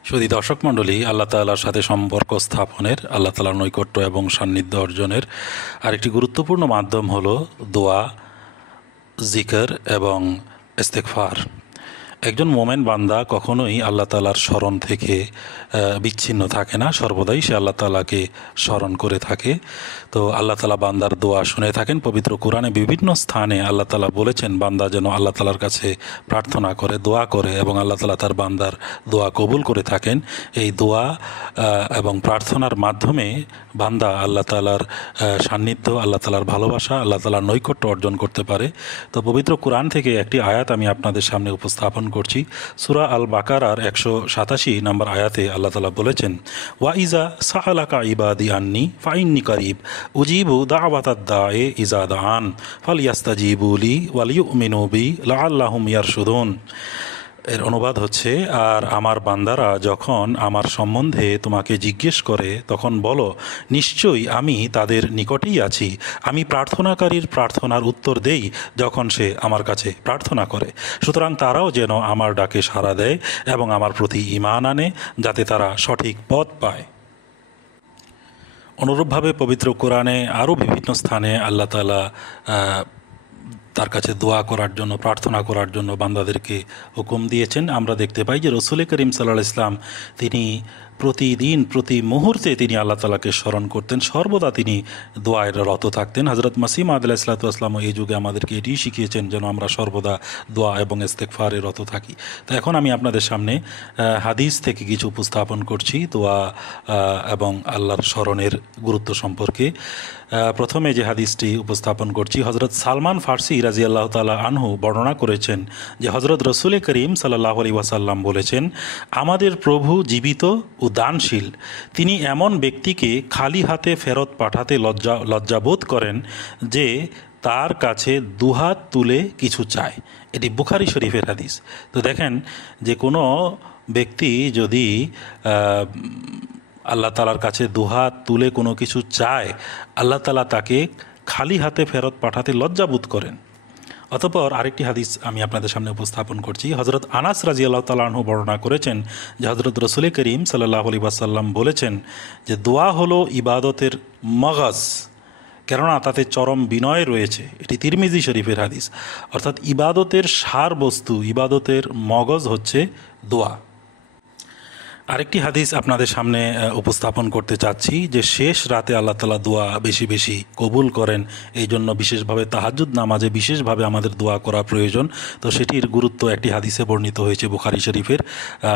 শুধু দর্শক মণ্ডলী, আল্লাহ তাআলার সাথে সম্পর্ক স্থাপনের, আল্লাহ তাআলার নৈকট্য এবং সান্নিধ্য অর্জনের আরেকটি গুরুত্বপূর্ণ মাধ্যম হলো দোয়া, জিকির এবং ইস্তেগফার। একজন মোমেন বান্দা কখনোই আল্লাহ তাআলার স্মরণ থেকে বিচ্ছিন্ন থাকে না, সর্বদাই সে আল্লাহ তাআলাকে স্মরণ করে থাকে। তো আল্লাহ তাআলা বান্দার দোয়া শুনে থাকেন। পবিত্র কোরআনে বিভিন্ন স্থানে আল্লাহ তাআলা বলেছেন বান্দা যেন আল্লাহ তাআলার কাছে প্রার্থনা করে, দোয়া করে, এবং আল্লাহ তাআলা তার বান্দার দোয়া কবুল করে থাকেন। এই দোয়া এবং প্রার্থনার মাধ্যমে বান্দা আল্লাহ তাআলার সান্নিধ্য, আল্লাহ তাআলার ভালোবাসা, আল্লাহ তাআলার নৈকট্য অর্জন করতে পারে। তো পবিত্র কোরআন থেকে একটি আয়াত আমি আপনাদের সামনে উপস্থাপন করছি। সূরা আল বাকারার 187 নম্বর আয়াতে আল্লাহ তাআলা বলেছেন, ওয়া ইজা সাআলাকা ইবাদি আন্নি ফাইন্নি কারিব উজিবু দাওয়াতাদ দাঈ ইজা দাআন ফালইস্তাজিবু লি ওয়ালিউমিনু বি লাআল্লাহুম ইয়ারশুদুন। এর অনুবাদ হচ্ছে, আর আমার বান্দারা যখন আমার সম্বন্ধে তোমাকে জিজ্ঞেস করে তখন বলো, নিশ্চয়ই আমি তাদের নিকটেই আছি, আমি প্রার্থনাকারীর প্রার্থনার উত্তর দেই যখন সে আমার কাছে প্রার্থনা করে। সুতরাং তারাও যেন আমার ডাকে সাড়া দেয় এবং আমার প্রতি ঈমান আনে, যাতে তারা সঠিক পথ পায়। অনুরূপভাবে পবিত্র কোরআনে আরও বিভিন্ন স্থানে আল্লাহ তাআলা তার কাছে দোয়া করার জন্য, প্রার্থনা করার জন্য বান্দাদেরকে হুকুম দিয়েছেন। আমরা দেখতে পাই যে রাসূল করিম সাল্লাল্লাহু আলাইহি ওয়াসাল্লাম তিনি প্রতিদিন প্রতি মুহূর্তে তিনি আল্লাহ তাআলাকে স্মরণ করতেন, সর্বদা তিনি দোয়ায় রত থাকতেন। হযরত মাসিহ মাউদ আলাইহিসসালাতু ওয়াসসালামও এই যুগে আমাদেরকে এটিই শিখিয়েছেন যেন আমরা সর্বদা দোয়া এবং ইস্তেগফারে রত থাকি। তো এখন আমি আপনাদের সামনে হাদিস থেকে কিছু উপস্থাপন করছি দোয়া এবং আল্লাহর স্মরণের গুরুত্ব সম্পর্কে। প্রথমে যে হাদিসটি উপস্থাপন করছি, হযরত সালমান ফার্সি রাদিয়াল্লাহু তাআলা আনহু বর্ণনা করেছেন যে হযরত রাসূল করিম সাল্লাল্লাহু আলাইহি ওয়াসাল্লাম বলেছেন, আমাদের প্রভু জীবিত ও দানশীল। তিনি এমন ব্যক্তিকে খালি হাতে ফেরত পাঠাতে লজ্জাবোধ করেন যে তার কাছে দুহাত তুলে কিছু চায়। এটি বুখারী শরীফের হাদিস। তো দেখেন যে কোনো ব্যক্তি যদি আল্লাহ তাআলার কাছে দুহাত তুলে কোনো কিছু চায়, আল্লাহ তাআলা তাকে খালি হাতে ফেরত পাঠাতে লজ্জাবোধ করেন। অতঃপর আরেকটি হাদিস আমি আপনাদের সামনে উপস্থাপন করছি। হযরত আনাস রাদিয়াল্লাহু তাআলা আনহু বর্ণনা করেছেন যে হযরত রাসূল করিম সাল্লাল্লাহু আলাইহি ওয়াসাল্লাম বলেছেন যে দোয়া হলো ইবাদতের মগজ, কেননা তাতে চরম বিনয় রয়েছে। এটি তিরমিজি শরীফের হাদিস। অর্থাৎ ইবাদতের সার বস্তু, ইবাদতের মগজ হচ্ছে দোয়া। আরেকটি হাদিস আপনাদের সামনে উপস্থাপন করতে চাচ্ছি যে শেষ রাতে আল্লাহ তাআলা দোয়া বেশি বেশি কবুল করেন, এই জন্য বিশেষভাবে তাহাজ্জুদ নামাজে বিশেষভাবে আমাদের দোয়া করা প্রয়োজন। তো সেটির গুরুত্ব একটি হাদিসে বর্ণিত হয়েছে বুখারী শরীফের,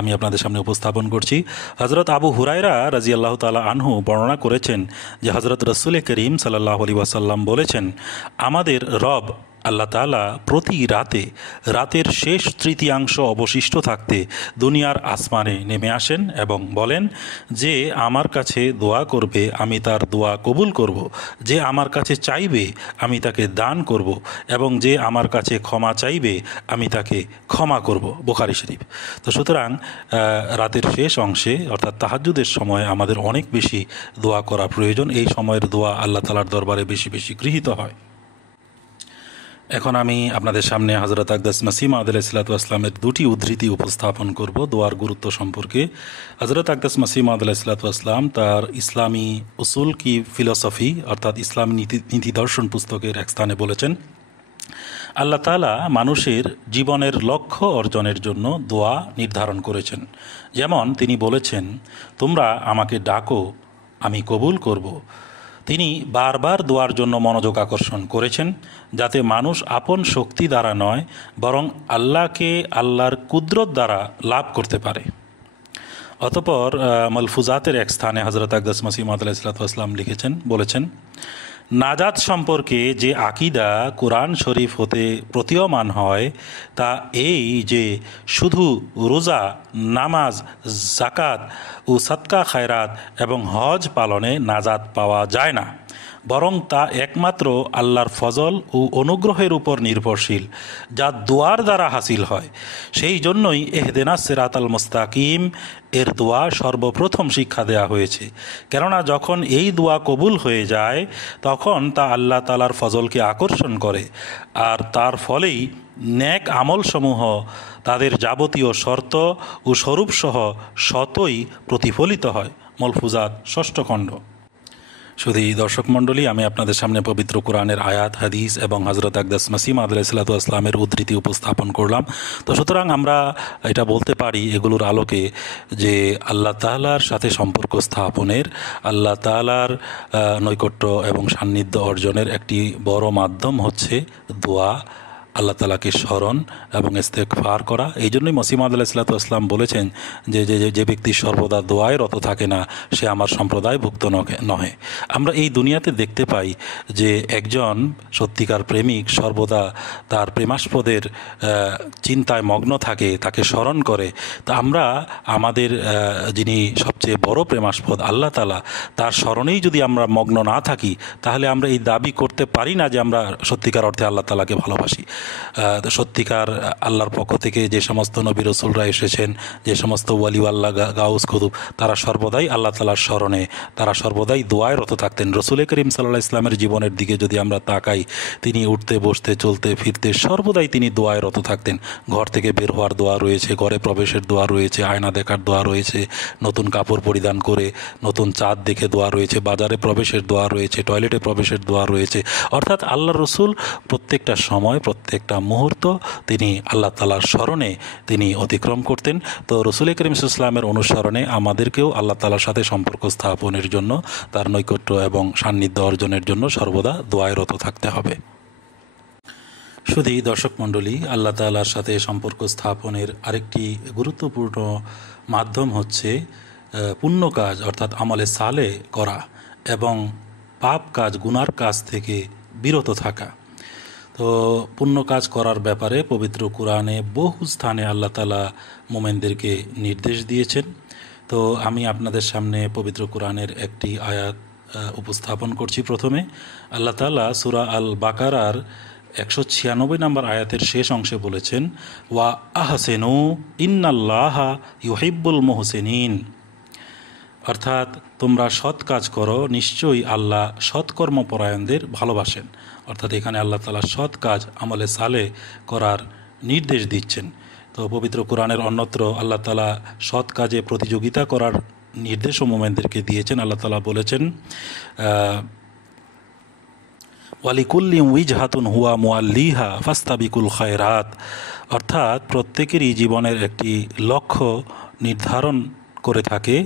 আমি আপনাদের সামনে উপস্থাপন করছি। হযরত আবু হুরায়রা রাদিয়াল্লাহু তাআলা আনহু বর্ণনা করেছেন যে হযরত রাসূল করিম সাল্লাল্লাহু আলাইহি ওয়াসাল্লাম বলেছেন, আমাদের রব আল্লাহ তাআলা প্রতি রাতের শেষ তৃতীয়াংশ অবশিষ্ট থাকতে দুনিয়ার আসমানে নেমে আসেন এবং বলেন যে আমার কাছে দোয়া করবে আমি তার দোয়া কবুল করব, যে আমার কাছে চাইবে আমি তাকে দান করব, এবং যে আমার কাছে ক্ষমা চাইবে আমি তাকে ক্ষমা করব। বুখারী শরীফ। তো সুতরাং রাতের শেষ অংশে অর্থাৎ তাহাজ্জুদের সময় আমাদের অনেক বেশি দোয়া করা প্রয়োজন। এই সময়ের দোয়া আল্লাহ তাআলার দরবারে বেশি বেশি গৃহীত হয়। এখন আমি আপনাদের সামনে হযরত আকদাস মসিহ মাউদ আলাইহিসসালাতু ওয়াসসালামের দুটি উদ্ধৃতি উপস্থাপন করব দোয়ার গুরুত্ব সম্পর্কে। হযরত আকদাস মসিহ মাউদ আলাইহিসসালাতু ওয়াসসালাম তার ইসলামী উসুল কি ফিলোসফি অর্থাৎ ইসলামী নীতি দর্শন পুস্তকের এক স্থানে বলেছেন, আল্লাহ তাআলা মানুষের জীবনের লক্ষ্য অর্জনের জন্য দোয়া নির্ধারণ করেছেন। যেমন তিনি বলেছেন, তোমরা আমাকে ডাকো আমি কবুল করব। তিনি বারবার দোয়ার জন্য মনোযোগ আকর্ষণ করেছেন, যাতে মানুষ আপন শক্তি দ্বারা নয় বরং আল্লাহকে আল্লাহর কুদরত দ্বারা লাভ করতে পারে। অতঃপর মালফুজাতের এক স্থানে হযরত আকদাস মসিহ মাউদ আলাইহিসসালাতু ওয়াসসালাম বলেছেন, নাজাত সম্পর্কে যে আকিদা কোরআন শরীফ হতে প্রতীয়মান হয় তা এই যে শুধু রোজা, নামাজ, জাকাত ও সাদকা খায়রাত এবং হজ পালনে নাজাত পাওয়া যায় না, বরং তা একমাত্র আল্লাহর ফজল ও অনুগ্রহের উপর নির্ভরশীল, যা দোয়ার দ্বারা হাসিল হয়। সেই জন্যই ইহদিনাস সিরাতাল মুস্তাকিম এর দোয়া সর্বপ্রথম শিক্ষা দেয়া হয়েছে, কেননা যখন এই দোয়া কবুল হয়ে যায় তখন তা আল্লাহ তাআলার ফজলকে আকর্ষণ করে, আর তার ফলেই নেক আমলসমূহ তাদের যাবতীয় শর্ত ও স্বরূপসহ স্বতই প্রতিফলিত হয়। মালফুজাত ৬ষ্ঠ খণ্ড। শুধু দর্শক মণ্ডলী, আমি আপনাদের সামনে পবিত্র কোরআনের আয়াত, হাদিস এবং হযরত আকদাস মসিহ মাউদ আলাইহিসসালাতু ওয়াসসালামের উদ্ধৃতি উপস্থাপন করলাম। তো সুতরাং আমরা এটা বলতে পারি এগুলোর আলোকে যে আল্লাহ তাআলার সাথে সম্পর্ক স্থাপনের, আল্লাহ তাআলার নৈকট্য এবং সান্নিধ্য অর্জনের একটি বড় মাধ্যম হচ্ছে দোয়া, আল্লাহ তাআলাকে স্মরণ এবং ইস্তেগফার করা। এই জন্যই মসিহ মাউদ আলাইহিসসালাতু ওয়াসসালাম বলেছেন যে ব্যক্তি সর্বদা দোয়ায় রত থাকে না সে আমার সম্প্রদায়ভুক্ত নহে। আমরা এই দুনিয়াতে দেখতে পাই যে একজন সত্যিকার প্রেমিক সর্বদা তার প্রেমাস্পদের চিন্তায় মগ্ন থাকে, তাকে স্মরণ করে। তা আমরা আমাদের যিনি সবচেয়ে বড় প্রেমাস্পদ আল্লাহ তাআলা, তার স্মরণেই যদি আমরা মগ্ন না থাকি তাহলে আমরা এই দাবি করতে পারি না যে আমরা সত্যিকার অর্থে আল্লাহ তাআলাকে ভালোবাসি। সত্যিকার আল্লাহর পক্ষ থেকে যে সমস্ত নবী রাসূলরা এসেছেন, যে সমস্ত ওয়ালি আল্লাহ, গাউস, কুতুব, তারা সর্বদাই আল্লাহ তাআলার স্মরণে, তারা সর্বদাই দোয়ায় রত থাকতেন। রাসূল করিম সাল্লাল্লাহু আলাইহি ওয়াসাল্লামের জীবনের দিকে যদি আমরা তাকাই, তিনি উঠতে বসতে চলতে ফিরতে সর্বদাই তিনি দোয়ায় রত থাকতেন। ঘর থেকে বের হওয়ার দোয়া রয়েছে, ঘরে প্রবেশের দোয়া রয়েছে, আয়না দেখার দোয়া রয়েছে, নতুন কাপড় পরিধান করে নতুন চাঁদ দেখে দোয়া রয়েছে, বাজারে প্রবেশের দোয়া রয়েছে, টয়লেটে প্রবেশের দোয়া রয়েছে। অর্থাৎ আল্লাহ রসুল প্রত্যেকটা সময়, প্রত্যেকটা মুহূর্ত তিনি আল্লাহ তাআলার স্মরণে তিনি অতিক্রম করতেন। তো রাসূল করিম সাল্লাল্লাহু আলাইহি ওয়াসাল্লামের অনুসরণে আমাদেরকেও আল্লাহ তাআলার সাথে সম্পর্ক স্থাপনের জন্য, তার নৈকট্য এবং সান্নিধ্য অর্জনের জন্য সর্বদা দোয়ায় রত থাকতে হবে। শুধু দর্শক মণ্ডলী, আল্লাহ তাআলার সাথে সম্পর্ক স্থাপনের আরেকটি গুরুত্বপূর্ণ মাধ্যম হচ্ছে পুণ্য কাজ অর্থাৎ আমলে সালে করা এবং পাপ কাজ, গুনার কাজ থেকে বিরত থাকা। তো পুণ্য কাজ করার ব্যাপারে পবিত্র কোরআনে বহু স্থানে আল্লাহ তাআলা মুমিনদেরকে নির্দেশ দিয়েছেন। তো আমি আপনাদের সামনে পবিত্র কোরআনের একটি আয়াত উপস্থাপন করছি। প্রথমে আল্লাহ তাআলা সূরা আল বাকারার 196 নম্বর আয়াতের শেষ অংশে বলেছেন, ওয়া আহসিনু ইন্নাল্লাহা ইউহিব্বুল মুহসিনিন, অর্থাৎ তোমরা সৎ কাজ করো, নিশ্চয়ই আল্লাহ সৎকর্মপরায়ণদের ভালোবাসেন। অর্থাৎ এখানে আল্লাহ তাআলা সৎ কাজ, আমলে সালে করার নির্দেশ দিচ্ছেন। তো পবিত্র কোরআনের অন্যত্র আল্লাহ তাআলা সৎ কাজে প্রতিযোগিতা করার নির্দেশও মুমিনদেরকে দিয়েছেন। আল্লাহ তাআলা বলেছেন, ওয়ালিকুল্লিম উইজহাতুন হুয়া মুআল্লিহা ফাস্তাবিকুল খায়রাত, অর্থাৎ প্রত্যেকেরই জীবনের একটি লক্ষ্য নির্ধারণ করে থাকে।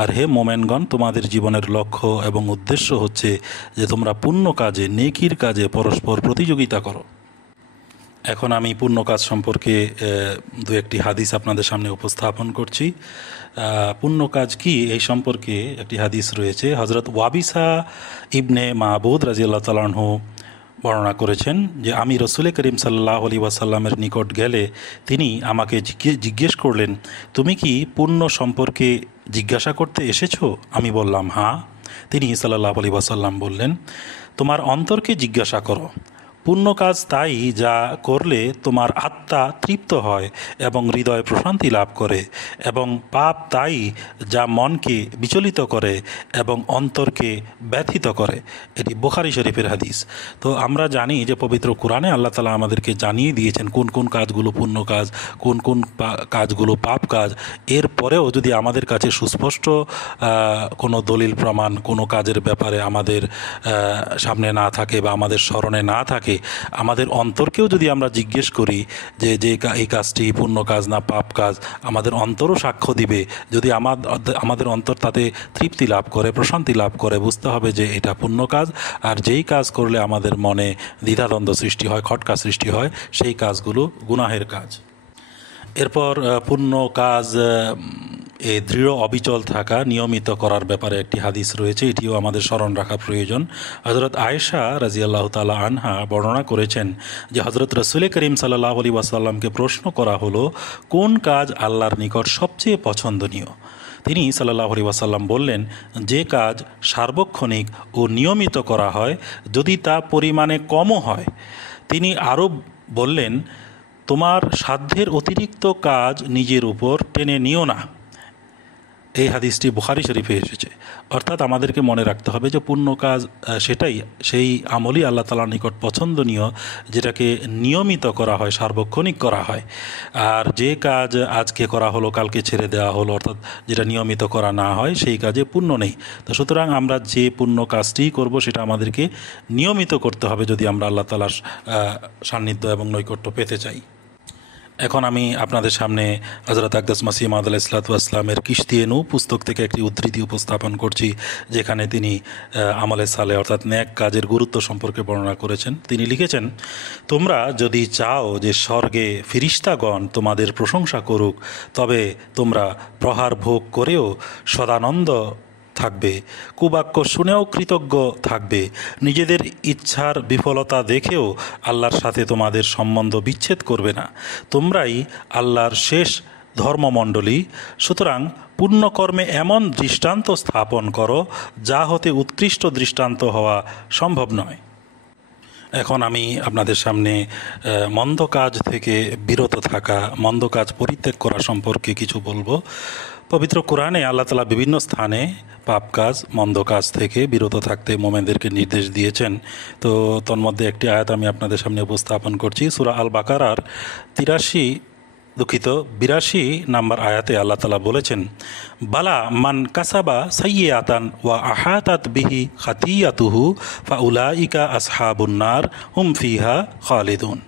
আর হে মোমেনগণ, তোমাদের জীবনের লক্ষ্য এবং উদ্দেশ্য হচ্ছে যে তোমরা পুণ্য কাজে, নেকির কাজে পরস্পর প্রতিযোগিতা করো। এখন আমি পুণ্য কাজ সম্পর্কে দু একটি হাদিস আপনাদের সামনে উপস্থাপন করছি। পুণ্য কাজ কি এই সম্পর্কে একটি হাদিস রয়েছে। হযরত ওয়াবিসা ইবনে মাবুদ রাদিয়াল্লাহু তাআলা আনহু বর্ণনা করেছেন যে আমি রসুল করিম সাল্লাল্লাহু আলাইহি ওয়াসাল্লামের নিকট গেলে তিনি আমাকে জিজ্ঞেস করলেন, তুমি কি পুণ্য সম্পর্কে জিজ্ঞাসা করতে এসেছো? আমি বললাম হ্যাঁ। তিনি সাল্লাল্লাহু আলাইহি ওয়াসাল্লাম বললেন, তোমার অন্তরকে জিজ্ঞাসা করো। পুণ্য কাজ তাই যা করলে তোমার আত্মা তৃপ্ত হয় এবং হৃদয় প্রশান্তি লাভ করে, এবং পাপ তাই যা মনকে বিচলিত করে এবং অন্তরকে ব্যথিত করে। এটি বুখারী শরীফের হাদিস। তো আমরা জানি যে পবিত্র কোরআনে আল্লাহ তাআলা আমাদেরকে জানিয়ে দিয়েছেন কোন কোন কাজগুলো পুণ্য কাজ, কোন কোন কাজগুলো পাপ কাজ। এরপরেও যদি আমাদের কাছে সুস্পষ্ট কোনো দলিল প্রমাণ কোনো কাজের ব্যাপারে আমাদের সামনে না থাকে বা আমাদের স্মরণে না থাকে, আমাদের অন্তরকেও যদি আমরা জিজ্ঞেস করি যে এই কাজটি পুণ্য কাজ না পাপ কাজ, আমাদের অন্তরও সাক্ষ্য দিবে। যদি আমাদের অন্তর তাতে তৃপ্তি লাভ করে, প্রশান্তি লাভ করে, বুঝতে হবে যে এটা পুণ্য কাজ। আর যেই কাজ করলে আমাদের মনে দ্বিধাদ্বন্দ্ব সৃষ্টি হয়, খটকা সৃষ্টি হয়, সেই কাজগুলো গুনাহের কাজ। এরপর পুণ্য কাজ দৃঢ় অবিচল থাকা, নিয়মিত করার ব্যাপারে একটি হাদিস রয়েছে, এটিও আমাদের স্মরণ রাখা প্রয়োজন। হজরত আয়েশা রাজিয়াল্লাহু তাআলা আনহা বর্ণনা করেছেন যে হজরত রসুল করিম সাল্লাল্লাহু আলাইহি ওয়াসাল্লামকে প্রশ্ন করা হলো, কোন কাজ আল্লাহর নিকট সবচেয়ে পছন্দনীয়? তিনি সাল্লাল্লাহু আলাইহি ওয়াসাল্লাম বললেন, যে কাজ সার্বক্ষণিক ও নিয়মিত করা হয়, যদি তা পরিমাণে কমও হয়। তিনি আরও বললেন, তোমার সাধ্যের অতিরিক্ত কাজ নিজের উপর টেনে নিও না। এই হাদিসটি বুখারী শরীফে এসেছে। অর্থাৎ আমাদেরকে মনে রাখতে হবে যে পুণ্য কাজ সেটাই, সেই আমলই আল্লাহ তাআলার নিকট পছন্দনীয় যেটাকে নিয়মিত করা হয়, সার্বক্ষণিক করা হয়। আর যে কাজ আজকে করা হলো কালকে ছেড়ে দেওয়া হলো, অর্থাৎ যেটা নিয়মিত করা না হয়, সেই কাজে পুণ্য নেই। তো সুতরাং আমরা যে পুণ্য কাজটিই করব সেটা আমাদেরকে নিয়মিত করতে হবে যদি আমরা আল্লাহ তাআলার সান্নিধ্য এবং নৈকট্য পেতে চাই। এখন আমি আপনাদের সামনে হযরত আকদাস মাসিহ মাউদ আলাইহিসসালাতু ওয়াসসালামের কিশতি-এ-নূহ পুস্তক থেকে একটি উদ্ধৃতি উপস্থাপন করছি, যেখানে তিনি আমলে সালেহ অর্থাৎ নেক কাজের গুরুত্ব সম্পর্কে বর্ণনা করেছেন। তিনি লিখেছেন, তোমরা যদি চাও যে স্বর্গে ফিরিস্তাগণ তোমাদের প্রশংসা করুক, তবে তোমরা প্রহার ভোগ করেও সদানন্দ থাকবে, কুবাক্য শুনেও কৃতজ্ঞ থাকবে, নিজেদের ইচ্ছার বিফলতা দেখেও আল্লাহর সাথে তোমাদের সম্বন্ধ বিচ্ছেদ করবে না। তোমরাই আল্লাহর শেষ ধর্মমণ্ডলী। সুতরাং পুণ্যকর্মে এমন দৃষ্টান্ত স্থাপন করো যা হতে উৎকৃষ্ট দৃষ্টান্ত হওয়া সম্ভব নয়। এখন আমি আপনাদের সামনে মন্দ কাজ থেকে বিরত থাকা, মন্দ কাজ পরিত্যাগ করা সম্পর্কে কিছু বলবো। পবিত্র কোরআনে আল্লাহ তাআলা বিভিন্ন স্থানে পাপ কাজ, মন্দ কাজ থেকে বিরত থাকতে মোমেনদেরকে নির্দেশ দিয়েছেন। তো তন্মধ্যে একটি আয়াত আমি আপনাদের সামনে উপস্থাপন করছি। সূরা আল বাকারার 82 নম্বর আয়াতে আল্লাহ তাআলা বলেছেন, বালা মান কাসাবা সাইয়্যাতান ওয়া আহাতাত বিহি খাতিয়াতুহু ফাউলাইকা আসহাবুন নার হুম ফিহা খালিদুন।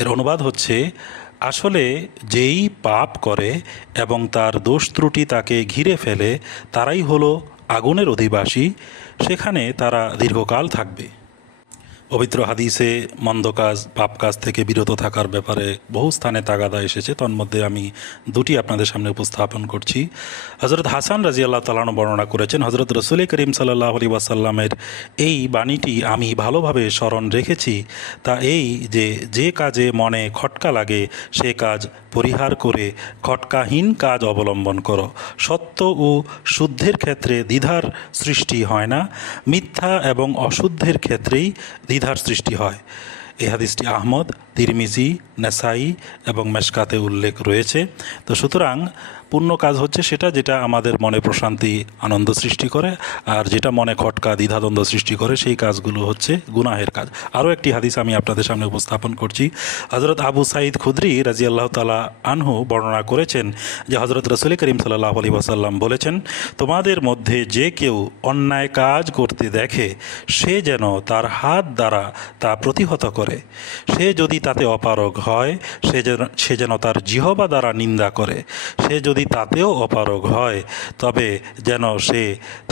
এর অনুবাদ হচ্ছে, আসলে যেই পাপ করে এবং তার দোষ ত্রুটি তাকে ঘিরে ফেলে, তারাই হলো আগুনের অধিবাসী, সেখানে তারা দীর্ঘকাল থাকবে। পবিত্র হাদিসে মন্দ কাজ, পাপ কাজ থেকে বিরত থাকার ব্যাপারে বহু স্থানে তাগাদা এসেছে। তন্মধ্যে আমি দুটি আপনাদের সামনে উপস্থাপন করছি। হজরত হাসান রাজিয়াল্লাহু তাআলা আনহু বর্ণনা করেছেন, হজরত রসুল করিম সাল্লাল্লাহু আলাইহি ওয়াসাল্লামের এই বাণীটি আমি ভালোভাবে স্মরণ রেখেছি। তা এই যে কাজে মনে খটকা লাগে সে কাজ পরিহার করে খটকাহীন কাজ অবলম্বন করো। সত্য ও শুদ্ধের ক্ষেত্রে দ্বিধার সৃষ্টি হয় না, মিথ্যা এবং অশুদ্ধের ক্ষেত্রেই দ্বিধার সৃষ্টি হয়। এই হাদিসটি আহমদ, তিরমিজি, নাসাই এবং মেশকাতে উল্লেখ রয়েছে। তো সুতরাং পুণ্য কাজ হচ্ছে সেটা যেটা আমাদের মনে প্রশান্তি, আনন্দ সৃষ্টি করে, আর যেটা মনে খটকা, দ্বিধাদ্বন্দ্ব সৃষ্টি করে সেই কাজগুলো হচ্ছে গুনাহের কাজ। আরও একটি হাদিস আমি আপনাদের সামনে উপস্থাপন করছি। হজরত আবু সাঈদ খুদরি রাজিয়াল্লাহু তাআলা আনহু বর্ণনা করেছেন যে হজরত রসুল করিম সাল্লাল্লাহু আলাইহি ওয়াসাল্লাম বলেছেন, তোমাদের মধ্যে যে কেউ অন্যায় কাজ করতে দেখে সে যেন তার হাত দ্বারা তা প্রতিহত করে। সে যদি তাতে অপারগ হয় সে যেন তার জিহবা দ্বারা নিন্দা করে। সে যদি তাতেও অপারগ হয় তবে যেন সে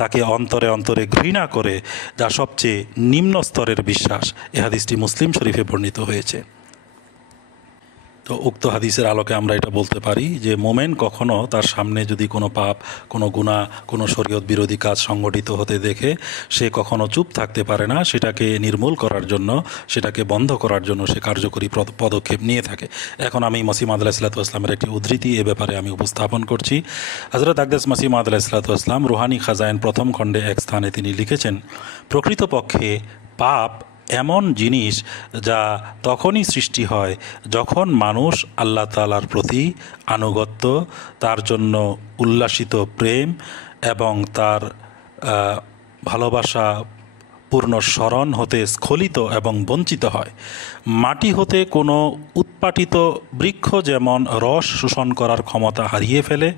তাকে অন্তরে অন্তরে ঘৃণা করে, যা সবচেয়ে নিম্ন স্তরের বিশ্বাস। এ হাদিসটি মুসলিম শরীফে বর্ণিত হয়েছে। তো উক্ত হাদিসের আলোকে আমরা এটা বলতে পারি যে মোমেন কখনো তার সামনে যদি কোনো পাপ, কোনো গুনাহ, কোনো শরীয়ত বিরোধী কাজ সংগঠিত হতে দেখে সে কখনো চুপ থাকতে পারে না, সেটাকে নির্মূল করার জন্য, সেটাকে বন্ধ করার জন্য সে কার্যকরী পদক্ষেপ নিয়ে থাকে। এখন আমি মসিহ মাউদ আলাইহিসসালাতু ওয়াসসালামের একটি উদ্ধৃতি এ ব্যাপারে আমি উপস্থাপন করছি। হযরত আকদাস মসিহ মাউদ আলাইহিসসালাতু ওয়াসসালাম রুহানি খাজাইন প্রথম খণ্ডে এক স্থানে তিনি লিখেছেন, প্রকৃতপক্ষে পাপ এমন জিনিস যা তখনই সৃষ্টি হয় যখন মানুষ আল্লাহ তাআলার প্রতি আনুগত্য, তার জন্য উল্লাসিত প্রেম এবং তার ভালোবাসা পূর্ণ স্মরণ হতে স্খলিত এবং বঞ্চিত হয়। মাটি হতে কোনো উৎপাটিত বৃক্ষ যেমন রস শোষণ করার ক্ষমতা হারিয়ে ফেলে,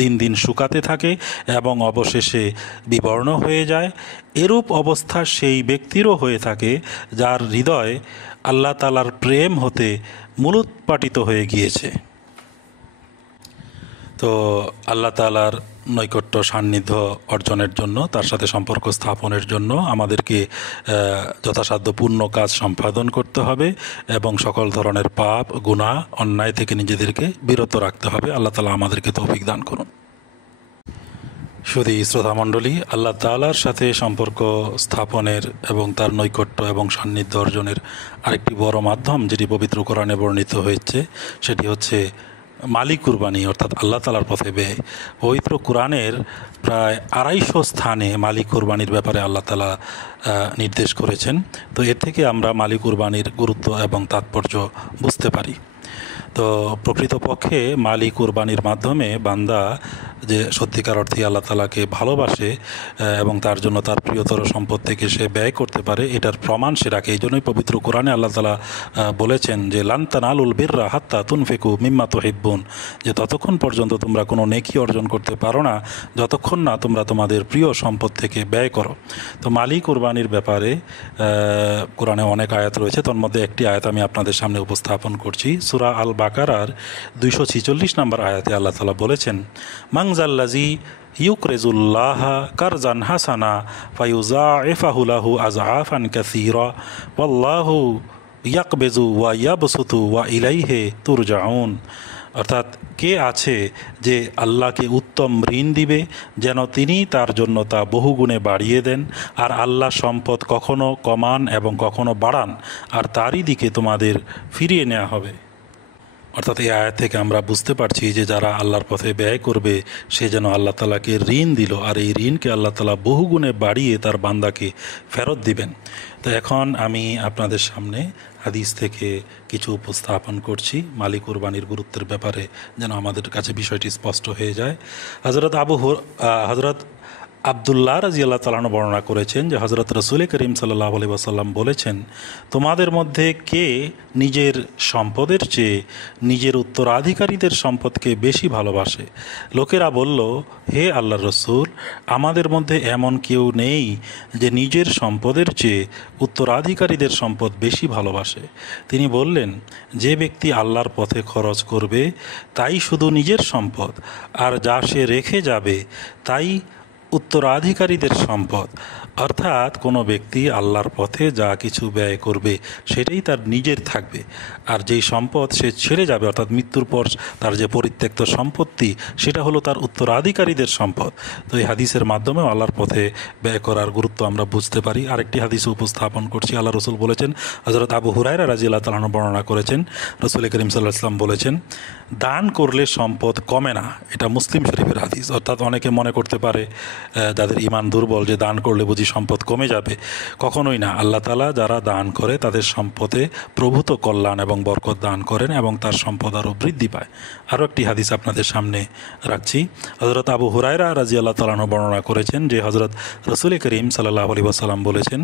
দিন দিন শুকাতে থাকে এবং অবশেষে বিবর্ণ হয়ে যায়, এরূপ অবস্থা সেই ব্যক্তিরও হয়ে থাকে যার হৃদয় আল্লাহ তাআলার প্রেম হতে মূলোৎপাটিত হয়ে গিয়েছে। তো আল্লাহ তাআলার নৈকট্য সান্নিধ্য অর্জনের জন্য, তার সাথে সম্পর্ক স্থাপনের জন্য আমাদেরকে যথাসাধ্য পূর্ণ কাজ সম্পাদন করতে হবে এবং সকল ধরনের পাপ, গুনাহ, অন্যায় থেকে নিজেদেরকে বিরত রাখতে হবে। আল্লাহ তাআলা আমাদেরকে তৌফিক দান করুন। শুধু শ্রোতামণ্ডলী, আল্লাহ তাআলার সাথে সম্পর্ক স্থাপনের এবং তার নৈকট্য এবং সান্নিধ্য অর্জনের আরেকটি বড় মাধ্যম যেটি পবিত্র কোরআনে বর্ণিত হয়েছে সেটি হচ্ছে মালি কুরবানি, অর্থাৎ আল্লাহ তাআলার পথে ব্যয়। পবিত্র কোরআনের প্রায় 250 স্থানে মালি কুরবানির ব্যাপারে আল্লাহ তাআলা নির্দেশ করেছেন। তো এর থেকে আমরা মালি কুরবানির গুরুত্ব এবং তাৎপর্য বুঝতে পারি। তো প্রকৃতপক্ষে মালি কুরবানির মাধ্যমে বান্দা যে সত্যিকার অর্থে আল্লাহ তাআলাকে ভালোবাসে এবং তার জন্য তার প্রিয়তর সম্পদ থেকে সে ব্যয় করতে পারে, এটার প্রমাণ সে রাখে। এই জন্যই পবিত্র কোরআনে আল্লাহ তাআলা বলেছেন যে লান তানালুল বিররা হাত্তা তুনফিকু মিম্মা তুহিব্বুন, যে ততক্ষণ পর্যন্ত তোমরা কোনো নেকি অর্জন করতে পারো না যতক্ষণ না তোমরা তোমাদের প্রিয় সম্পদ থেকে ব্যয় করো। তো মালি কুরবানির ব্যাপারে কোরআনে অনেক আয়াত রয়েছে, তার মধ্যে একটি আয়াত আমি আপনাদের সামনে উপস্থাপন করছি। সূরা আল বাকারার 246 নম্বর আয়াতে আল্লাহ তাআলা বলেছেন, মাংজাল্লাজি ইউকরেজুল্লাহা কারজান হাসানা ফায়ুযাইফাহু লাহু আযআফান কাসীরা ওয়াল্লাহু ইয়াকবিজু ওয়া ইয়াবসুতু ওয়া ইলাইহি তুরজাউন। অর্থাৎ কে আছে যে আল্লাহকে উত্তম ঋণ দিবে যেন তিনি তার জন্য তা বহুগুণে বাড়িয়ে দেন, আর আল্লাহ সম্পদ কখনো কমান এবং কখনো বাড়ান, আর তারই দিকে তোমাদের ফিরিয়ে নেওয়া হবে। অর্থাৎ এই আয়াত থেকে আমরা বুঝতে পারছি যে যারা আল্লাহর পথে ব্যয় করবে সে যেন আল্লাহ তাআলাকে ঋণ দিল, আর এই ঋণকে আল্লাহ তাআলা বহুগুণে বাড়িয়ে তার বান্দাকে ফেরত দিবেন। তো এখন আমি আপনাদের সামনে হাদিস থেকে কিছু উপস্থাপন করছি মালি কুরবানির গুরুত্বের ব্যাপারে, যেন আমাদের কাছে বিষয়টি স্পষ্ট হয়ে যায়। হযরত আবদুল্লাহ রাদিয়াল্লাহু তাআলা আনহু বর্ণনা করেছেন যে হযরত রাসূল করিম সাল্লাল্লাহু আলাইহি ওয়াসাল্লাম বলেছেন, তোমাদের মধ্যে কে নিজের সম্পদের চেয়ে নিজের উত্তরাধিকারীদের সম্পদকে বেশি ভালোবাসে? লোকেরা বলল, হে আল্লাহর রাসূল, আমাদের মধ্যে এমন কেউ নেই যে নিজের সম্পদের চেয়ে উত্তরাধিকারীদের সম্পদ বেশি ভালোবাসে। তিনি বললেন, যে ব্যক্তি আল্লাহর পথে খরচ করবে তাই শুধু নিজের সম্পদ, আর যা সে রেখে যাবে তাই উত্তরাধিকারীদের সম্পদ। অর্থাৎ কোনো ব্যক্তি আল্লাহর পথে যা কিছু ব্যয় করবে সেটাই তার নিজের থাকবে, আর যেই সম্পদ সে ছেড়ে যাবে অর্থাৎ মৃত্যুর পর তার যে পরিত্যক্ত সম্পত্তি সেটা হলো তার উত্তরাধিকারীদের সম্পদ। তো এই হাদিসের মাধ্যমেও আল্লাহর পথে ব্যয় করার গুরুত্ব আমরা বুঝতে পারি। আরেকটি হাদিস উপস্থাপন করছি। আল্লাহ রসুল বলেছেন, হযরত আবু হুরায়রা রাদিয়াল্লাহু তাআলা আনহু বর্ণনা করেছেন, রাসূল করিম সাল্লাল্লাহু আলাইহি ওয়াসাল্লাম বলেছেন, দান করলে সম্পদ কমে না। এটা মুসলিম শরীফের হাদিস। অর্থাৎ অনেকে মনে করতে পারে যাদের ঈমান দুর্বল যে দান করলে বুঝি সম্পদ কমে যাবে। কখনোই না। আল্লাহ তাআলা যারা দান করে তাদের সম্পদে প্রভূত কল্যাণ এবং বরকত দান করেন এবং তার সম্পদ আরও বৃদ্ধি পায়। আরও একটি হাদিস আপনাদের সামনে রাখছি। হযরত আবু হুরায়রা রাদিয়াল্লাহু তাআলা আনহু বর্ণনা করেছেন যে হযরত রাসূল করিম সাল্লাল্লাহু আলাইহি ওয়াসাল্লাম বলেছেন,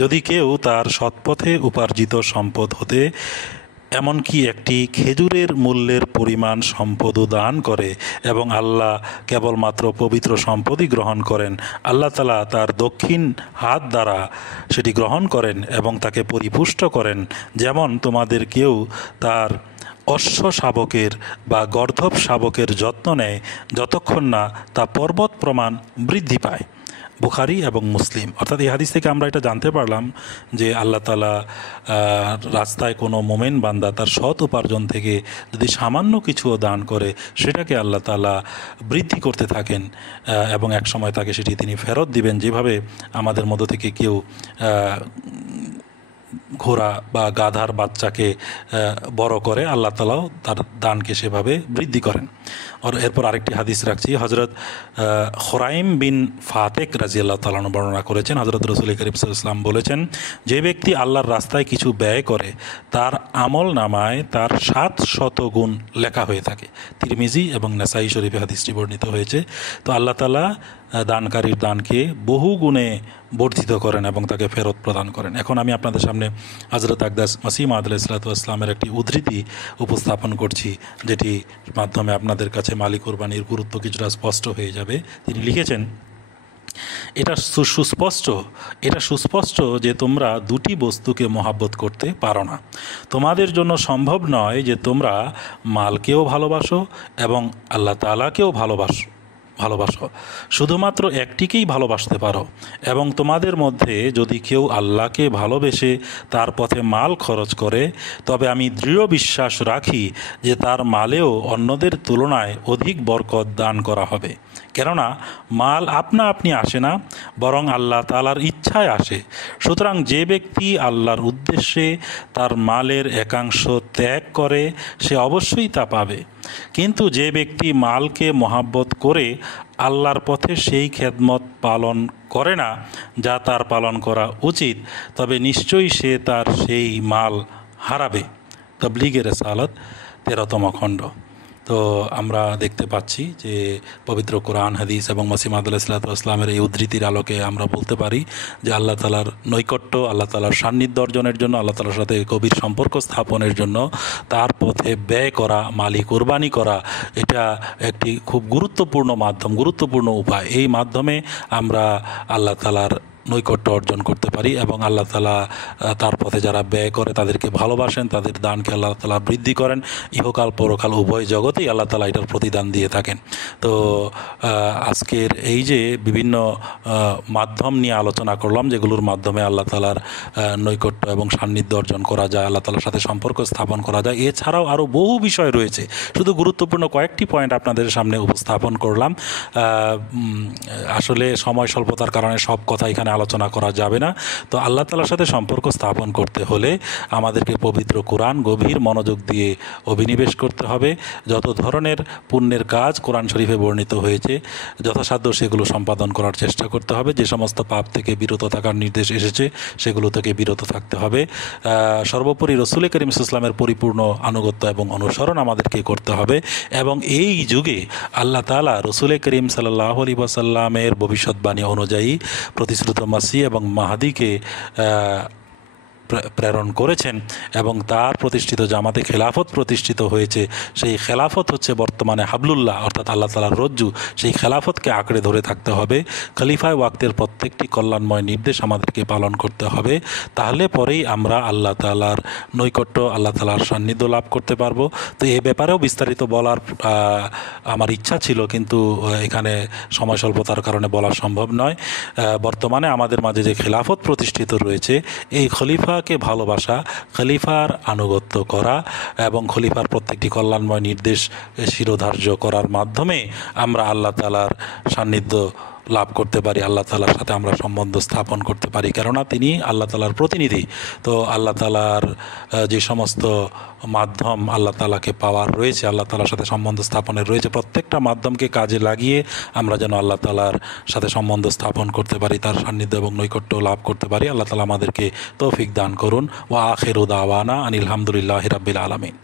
যদি কেউ তার সৎপথে উপার্জিত সম্পদ হতে এমনকি একটি খেজুরের মূল্যের পরিমাণ সম্পদও দান করে এবং আল্লাহ কেবলমাত্র পবিত্র সম্পদই গ্রহণ করেন, আল্লাহ তাআলা তার দক্ষিণ হাত দ্বারা সেটি গ্রহণ করেন এবং তাকে পরিপুষ্ট করেন, যেমন তোমাদের কেউ তার অশ্ব শাবকের বা গর্দভ শাবকের যত্ন নেয় যতক্ষণ না তা পর্বত প্রমাণ বৃদ্ধি পায়। বুখারী এবং মুসলিম। অর্থাৎ এই হাদিস থেকে আমরা এটা জানতে পারলাম যে আল্লাহ তাআলা রাস্তায় কোনো মোমেন বান্দা তার সৎ উপার্জন থেকে যদি সামান্য কিছুও দান করে সেটাকে আল্লাহ তাআলা বৃদ্ধি করতে থাকেন এবং এক সময় তাকে সেটি তিনি ফেরত দিবেন। যেভাবে আমাদের মধ্য থেকে কেউ ঘোড়া বা গাধার বাচ্চাকে বড় করে, আল্লাহ তাআলাও তার দানকে সেভাবে বৃদ্ধি করেন। এরপর আরেকটি হাদিস রাখছি। হজরত খোরাইম বিন ফাতেক রাজিয়াল্লাহু তাআলা আনহু বর্ণনা করেছেন, হজরত রাসূল করিম সাল্লাল্লাহু আলাইহি ওয়াসাল্লাম বলেছেন, যে ব্যক্তি আল্লাহর রাস্তায় কিছু ব্যয় করে তার আমল নামায় তার 700 গুণ লেখা হয়ে থাকে। তিরমিজি এবং নাসাই শরীফে হাদিসটি বর্ণিত হয়েছে। তো আল্লাহ তাআলা দানকারীর দানকে বহু গুণে বর্ধিত করেন এবং তাকে ফেরত প্রদান করেন। এখন আমি আপনাদের সামনে হযরত আকদাস মসিহ মাউদ আলাইহিস সালামের একটি উদ্ধৃতি উপস্থাপন করছি, যেটির মাধ্যমে আপনাদের কাছে মালি কুরবানির গুরুত্ব কিছুটা স্পষ্ট হয়ে যাবে। তিনি লিখেছেন, এটা সুস্পষ্ট যে তোমরা দুটি বস্তুকে মহাব্বত করতে পারো না। তোমাদের জন্য সম্ভব নয় যে তোমরা মালকেও ভালোবাসো এবং আল্লাহ তাআলাকেও ভালোবাসো। শুধুমাত্র একটিকেই ভালোবাসতে পারো। এবং তোমাদের মধ্যে যদি কেউ আল্লাহকে ভালোবেসে তার পথে মাল খরচ করে, তবে আমি দৃঢ় বিশ্বাস রাখি যে তার মালেও অন্যদের তুলনায় অধিক বরকত দান করা হবে। কেননা মাল আপনা আপনি আসে না, বরং আল্লাহ তাআলার ইচ্ছায় আসে। সুতরাং যে ব্যক্তি আল্লাহর উদ্দেশ্যে তার মালের একাংশ ত্যাগ করে সে অবশ্যই তা পাবে। কিন্তু যে ব্যক্তি মালকে মহাব্বত করে আল্লাহর পথে সেই খেদমত পালন করে না যা তার পালন করা উচিত, তবে নিশ্চয়ই সে তার সেই মাল হারাবে। তাবলীগে রিসালাত 13তম খণ্ড। তো আমরা দেখতে পাচ্ছি যে পবিত্র কোরআন, হাদিস এবং মসিহ মাউদ আলাইহিস সালামের এই উদ্ধৃতির আলোকে আমরা বলতে পারি যে আল্লাহ তাআলার নৈকট্য, আল্লাহ তাআলার সান্নিধ্য অর্জনের জন্য, আল্লাহ তাআলার সাথে গভীর সম্পর্ক স্থাপনের জন্য তার পথে ব্যয় করা, মালি কোরবানি করা, এটা একটি খুব গুরুত্বপূর্ণ মাধ্যম, গুরুত্বপূর্ণ উপায়। এই মাধ্যমে আমরা আল্লাহ তাআলার নৈকট্য অর্জন করতে পারি এবং আল্লাহ তাআলা তার পথে যারা ব্যয় করে তাদেরকে ভালোবাসেন, তাদের দানকে আল্লাহ তাআলা বৃদ্ধি করেন। ইহকাল পরকাল উভয় জগতেই আল্লাহ তাআলা এটার প্রতিদান দিয়ে থাকেন। তো আজকের এই যে বিভিন্ন মাধ্যম নিয়ে আলোচনা করলাম, যেগুলোর মাধ্যমে আল্লাহ তাআলার নৈকট্য এবং সান্নিধ্য অর্জন করা যায়, আল্লাহ তাআলার সাথে সম্পর্ক স্থাপন করা যায়, এছাড়াও আরও বহু বিষয় রয়েছে। শুধু গুরুত্বপূর্ণ কয়েকটি পয়েন্ট আপনাদের সামনে উপস্থাপন করলাম। আসলে সময় স্বল্পতার কারণে সব কথা এখানে আলোচনা করা যাবে না। তো আল্লাহ তাআলার সাথে সম্পর্ক স্থাপন করতে হলে আমাদেরকে পবিত্র কোরআন গভীর মনোযোগ দিয়ে অভিনিবেশ করতে হবে। যত ধরনের পুণ্যের কাজ কোরআন শরীফে বর্ণিত হয়েছে যথাসাধ্য সেগুলো সম্পাদন করার চেষ্টা করতে হবে। যে সমস্ত পাপ থেকে বিরত থাকার নির্দেশ এসেছে সেগুলো থেকে বিরত থাকতে হবে। সর্বোপরি রাসূল করিম সাল্লাল্লাহু আলাইহি ওয়াসাল্লামের পরিপূর্ণ আনুগত্য এবং অনুসরণ আমাদেরকে করতে হবে। এবং এই যুগে আল্লাহ তাআলা রাসূল করিম সাল্লাল্লাহু আলাইহি ওয়াসাল্লামের ভবিষ্যৎবাণী অনুযায়ী প্রতিশ্রুত মাসিহ এবং মাহদীকে প্রেরণ করেছেন এবং তার প্রতিষ্ঠিত জামাতে খেলাফত প্রতিষ্ঠিত হয়েছে। সেই খেলাফত হচ্ছে বর্তমানে হাবলুল্লাহ, অর্থাৎ আল্লাহ তাআলার রজ্জু। সেই খেলাফতকে আঁকড়ে ধরে থাকতে হবে। খলিফায়ে ওয়াক্তের প্রত্যেকটি কল্যাণময় নির্দেশ আমাদেরকে পালন করতে হবে। তাহলে পরেই আমরা আল্লাহ তাআলার নৈকট্য, আল্লাহ তাআলার সান্নিধ্য লাভ করতে পারবো। তো এ ব্যাপারেও বিস্তারিত বলার আমার ইচ্ছা ছিল, কিন্তু এখানে সময় স্বল্পতার কারণে বলা সম্ভব নয়। বর্তমানে আমাদের মাঝে যে খেলাফত প্রতিষ্ঠিত রয়েছে, এই খলিফাকে ভালোবাসা, খলিফার আনুগত্য করা এবং খলিফার প্রত্যেকটি কল্যাণময় নির্দেশ শিরোধার্য করার মাধ্যমে আমরা আল্লাহ তাআলার সান্নিধ্য লাভ করতে পারি, আল্লাহ তাআলার সাথে আমরা সম্বন্ধ স্থাপন করতে পারি। কেননা তিনি আল্লাহ তাআলার প্রতিনিধি। তো আল্লাহ তাআলার যে সমস্ত মাধ্যম আল্লাহ তাআলাকে পাওয়ার রয়েছে, আল্লাহ তাআলার সাথে সম্বন্ধ স্থাপনের রয়েছে, প্রত্যেকটা মাধ্যমকে কাজে লাগিয়ে আমরা যেন আল্লাহ তাআলার সাথে সম্বন্ধ স্থাপন করতে পারি, তার সান্নিধ্য এবং নৈকট্য লাভ করতে পারি। আল্লাহ তাআলা আমাদেরকে তৌফিক দান করুন। ওয়া আখিরু দাওয়ানা আনিল হামদুলিল্লাহি রাব্বিল আলামিন।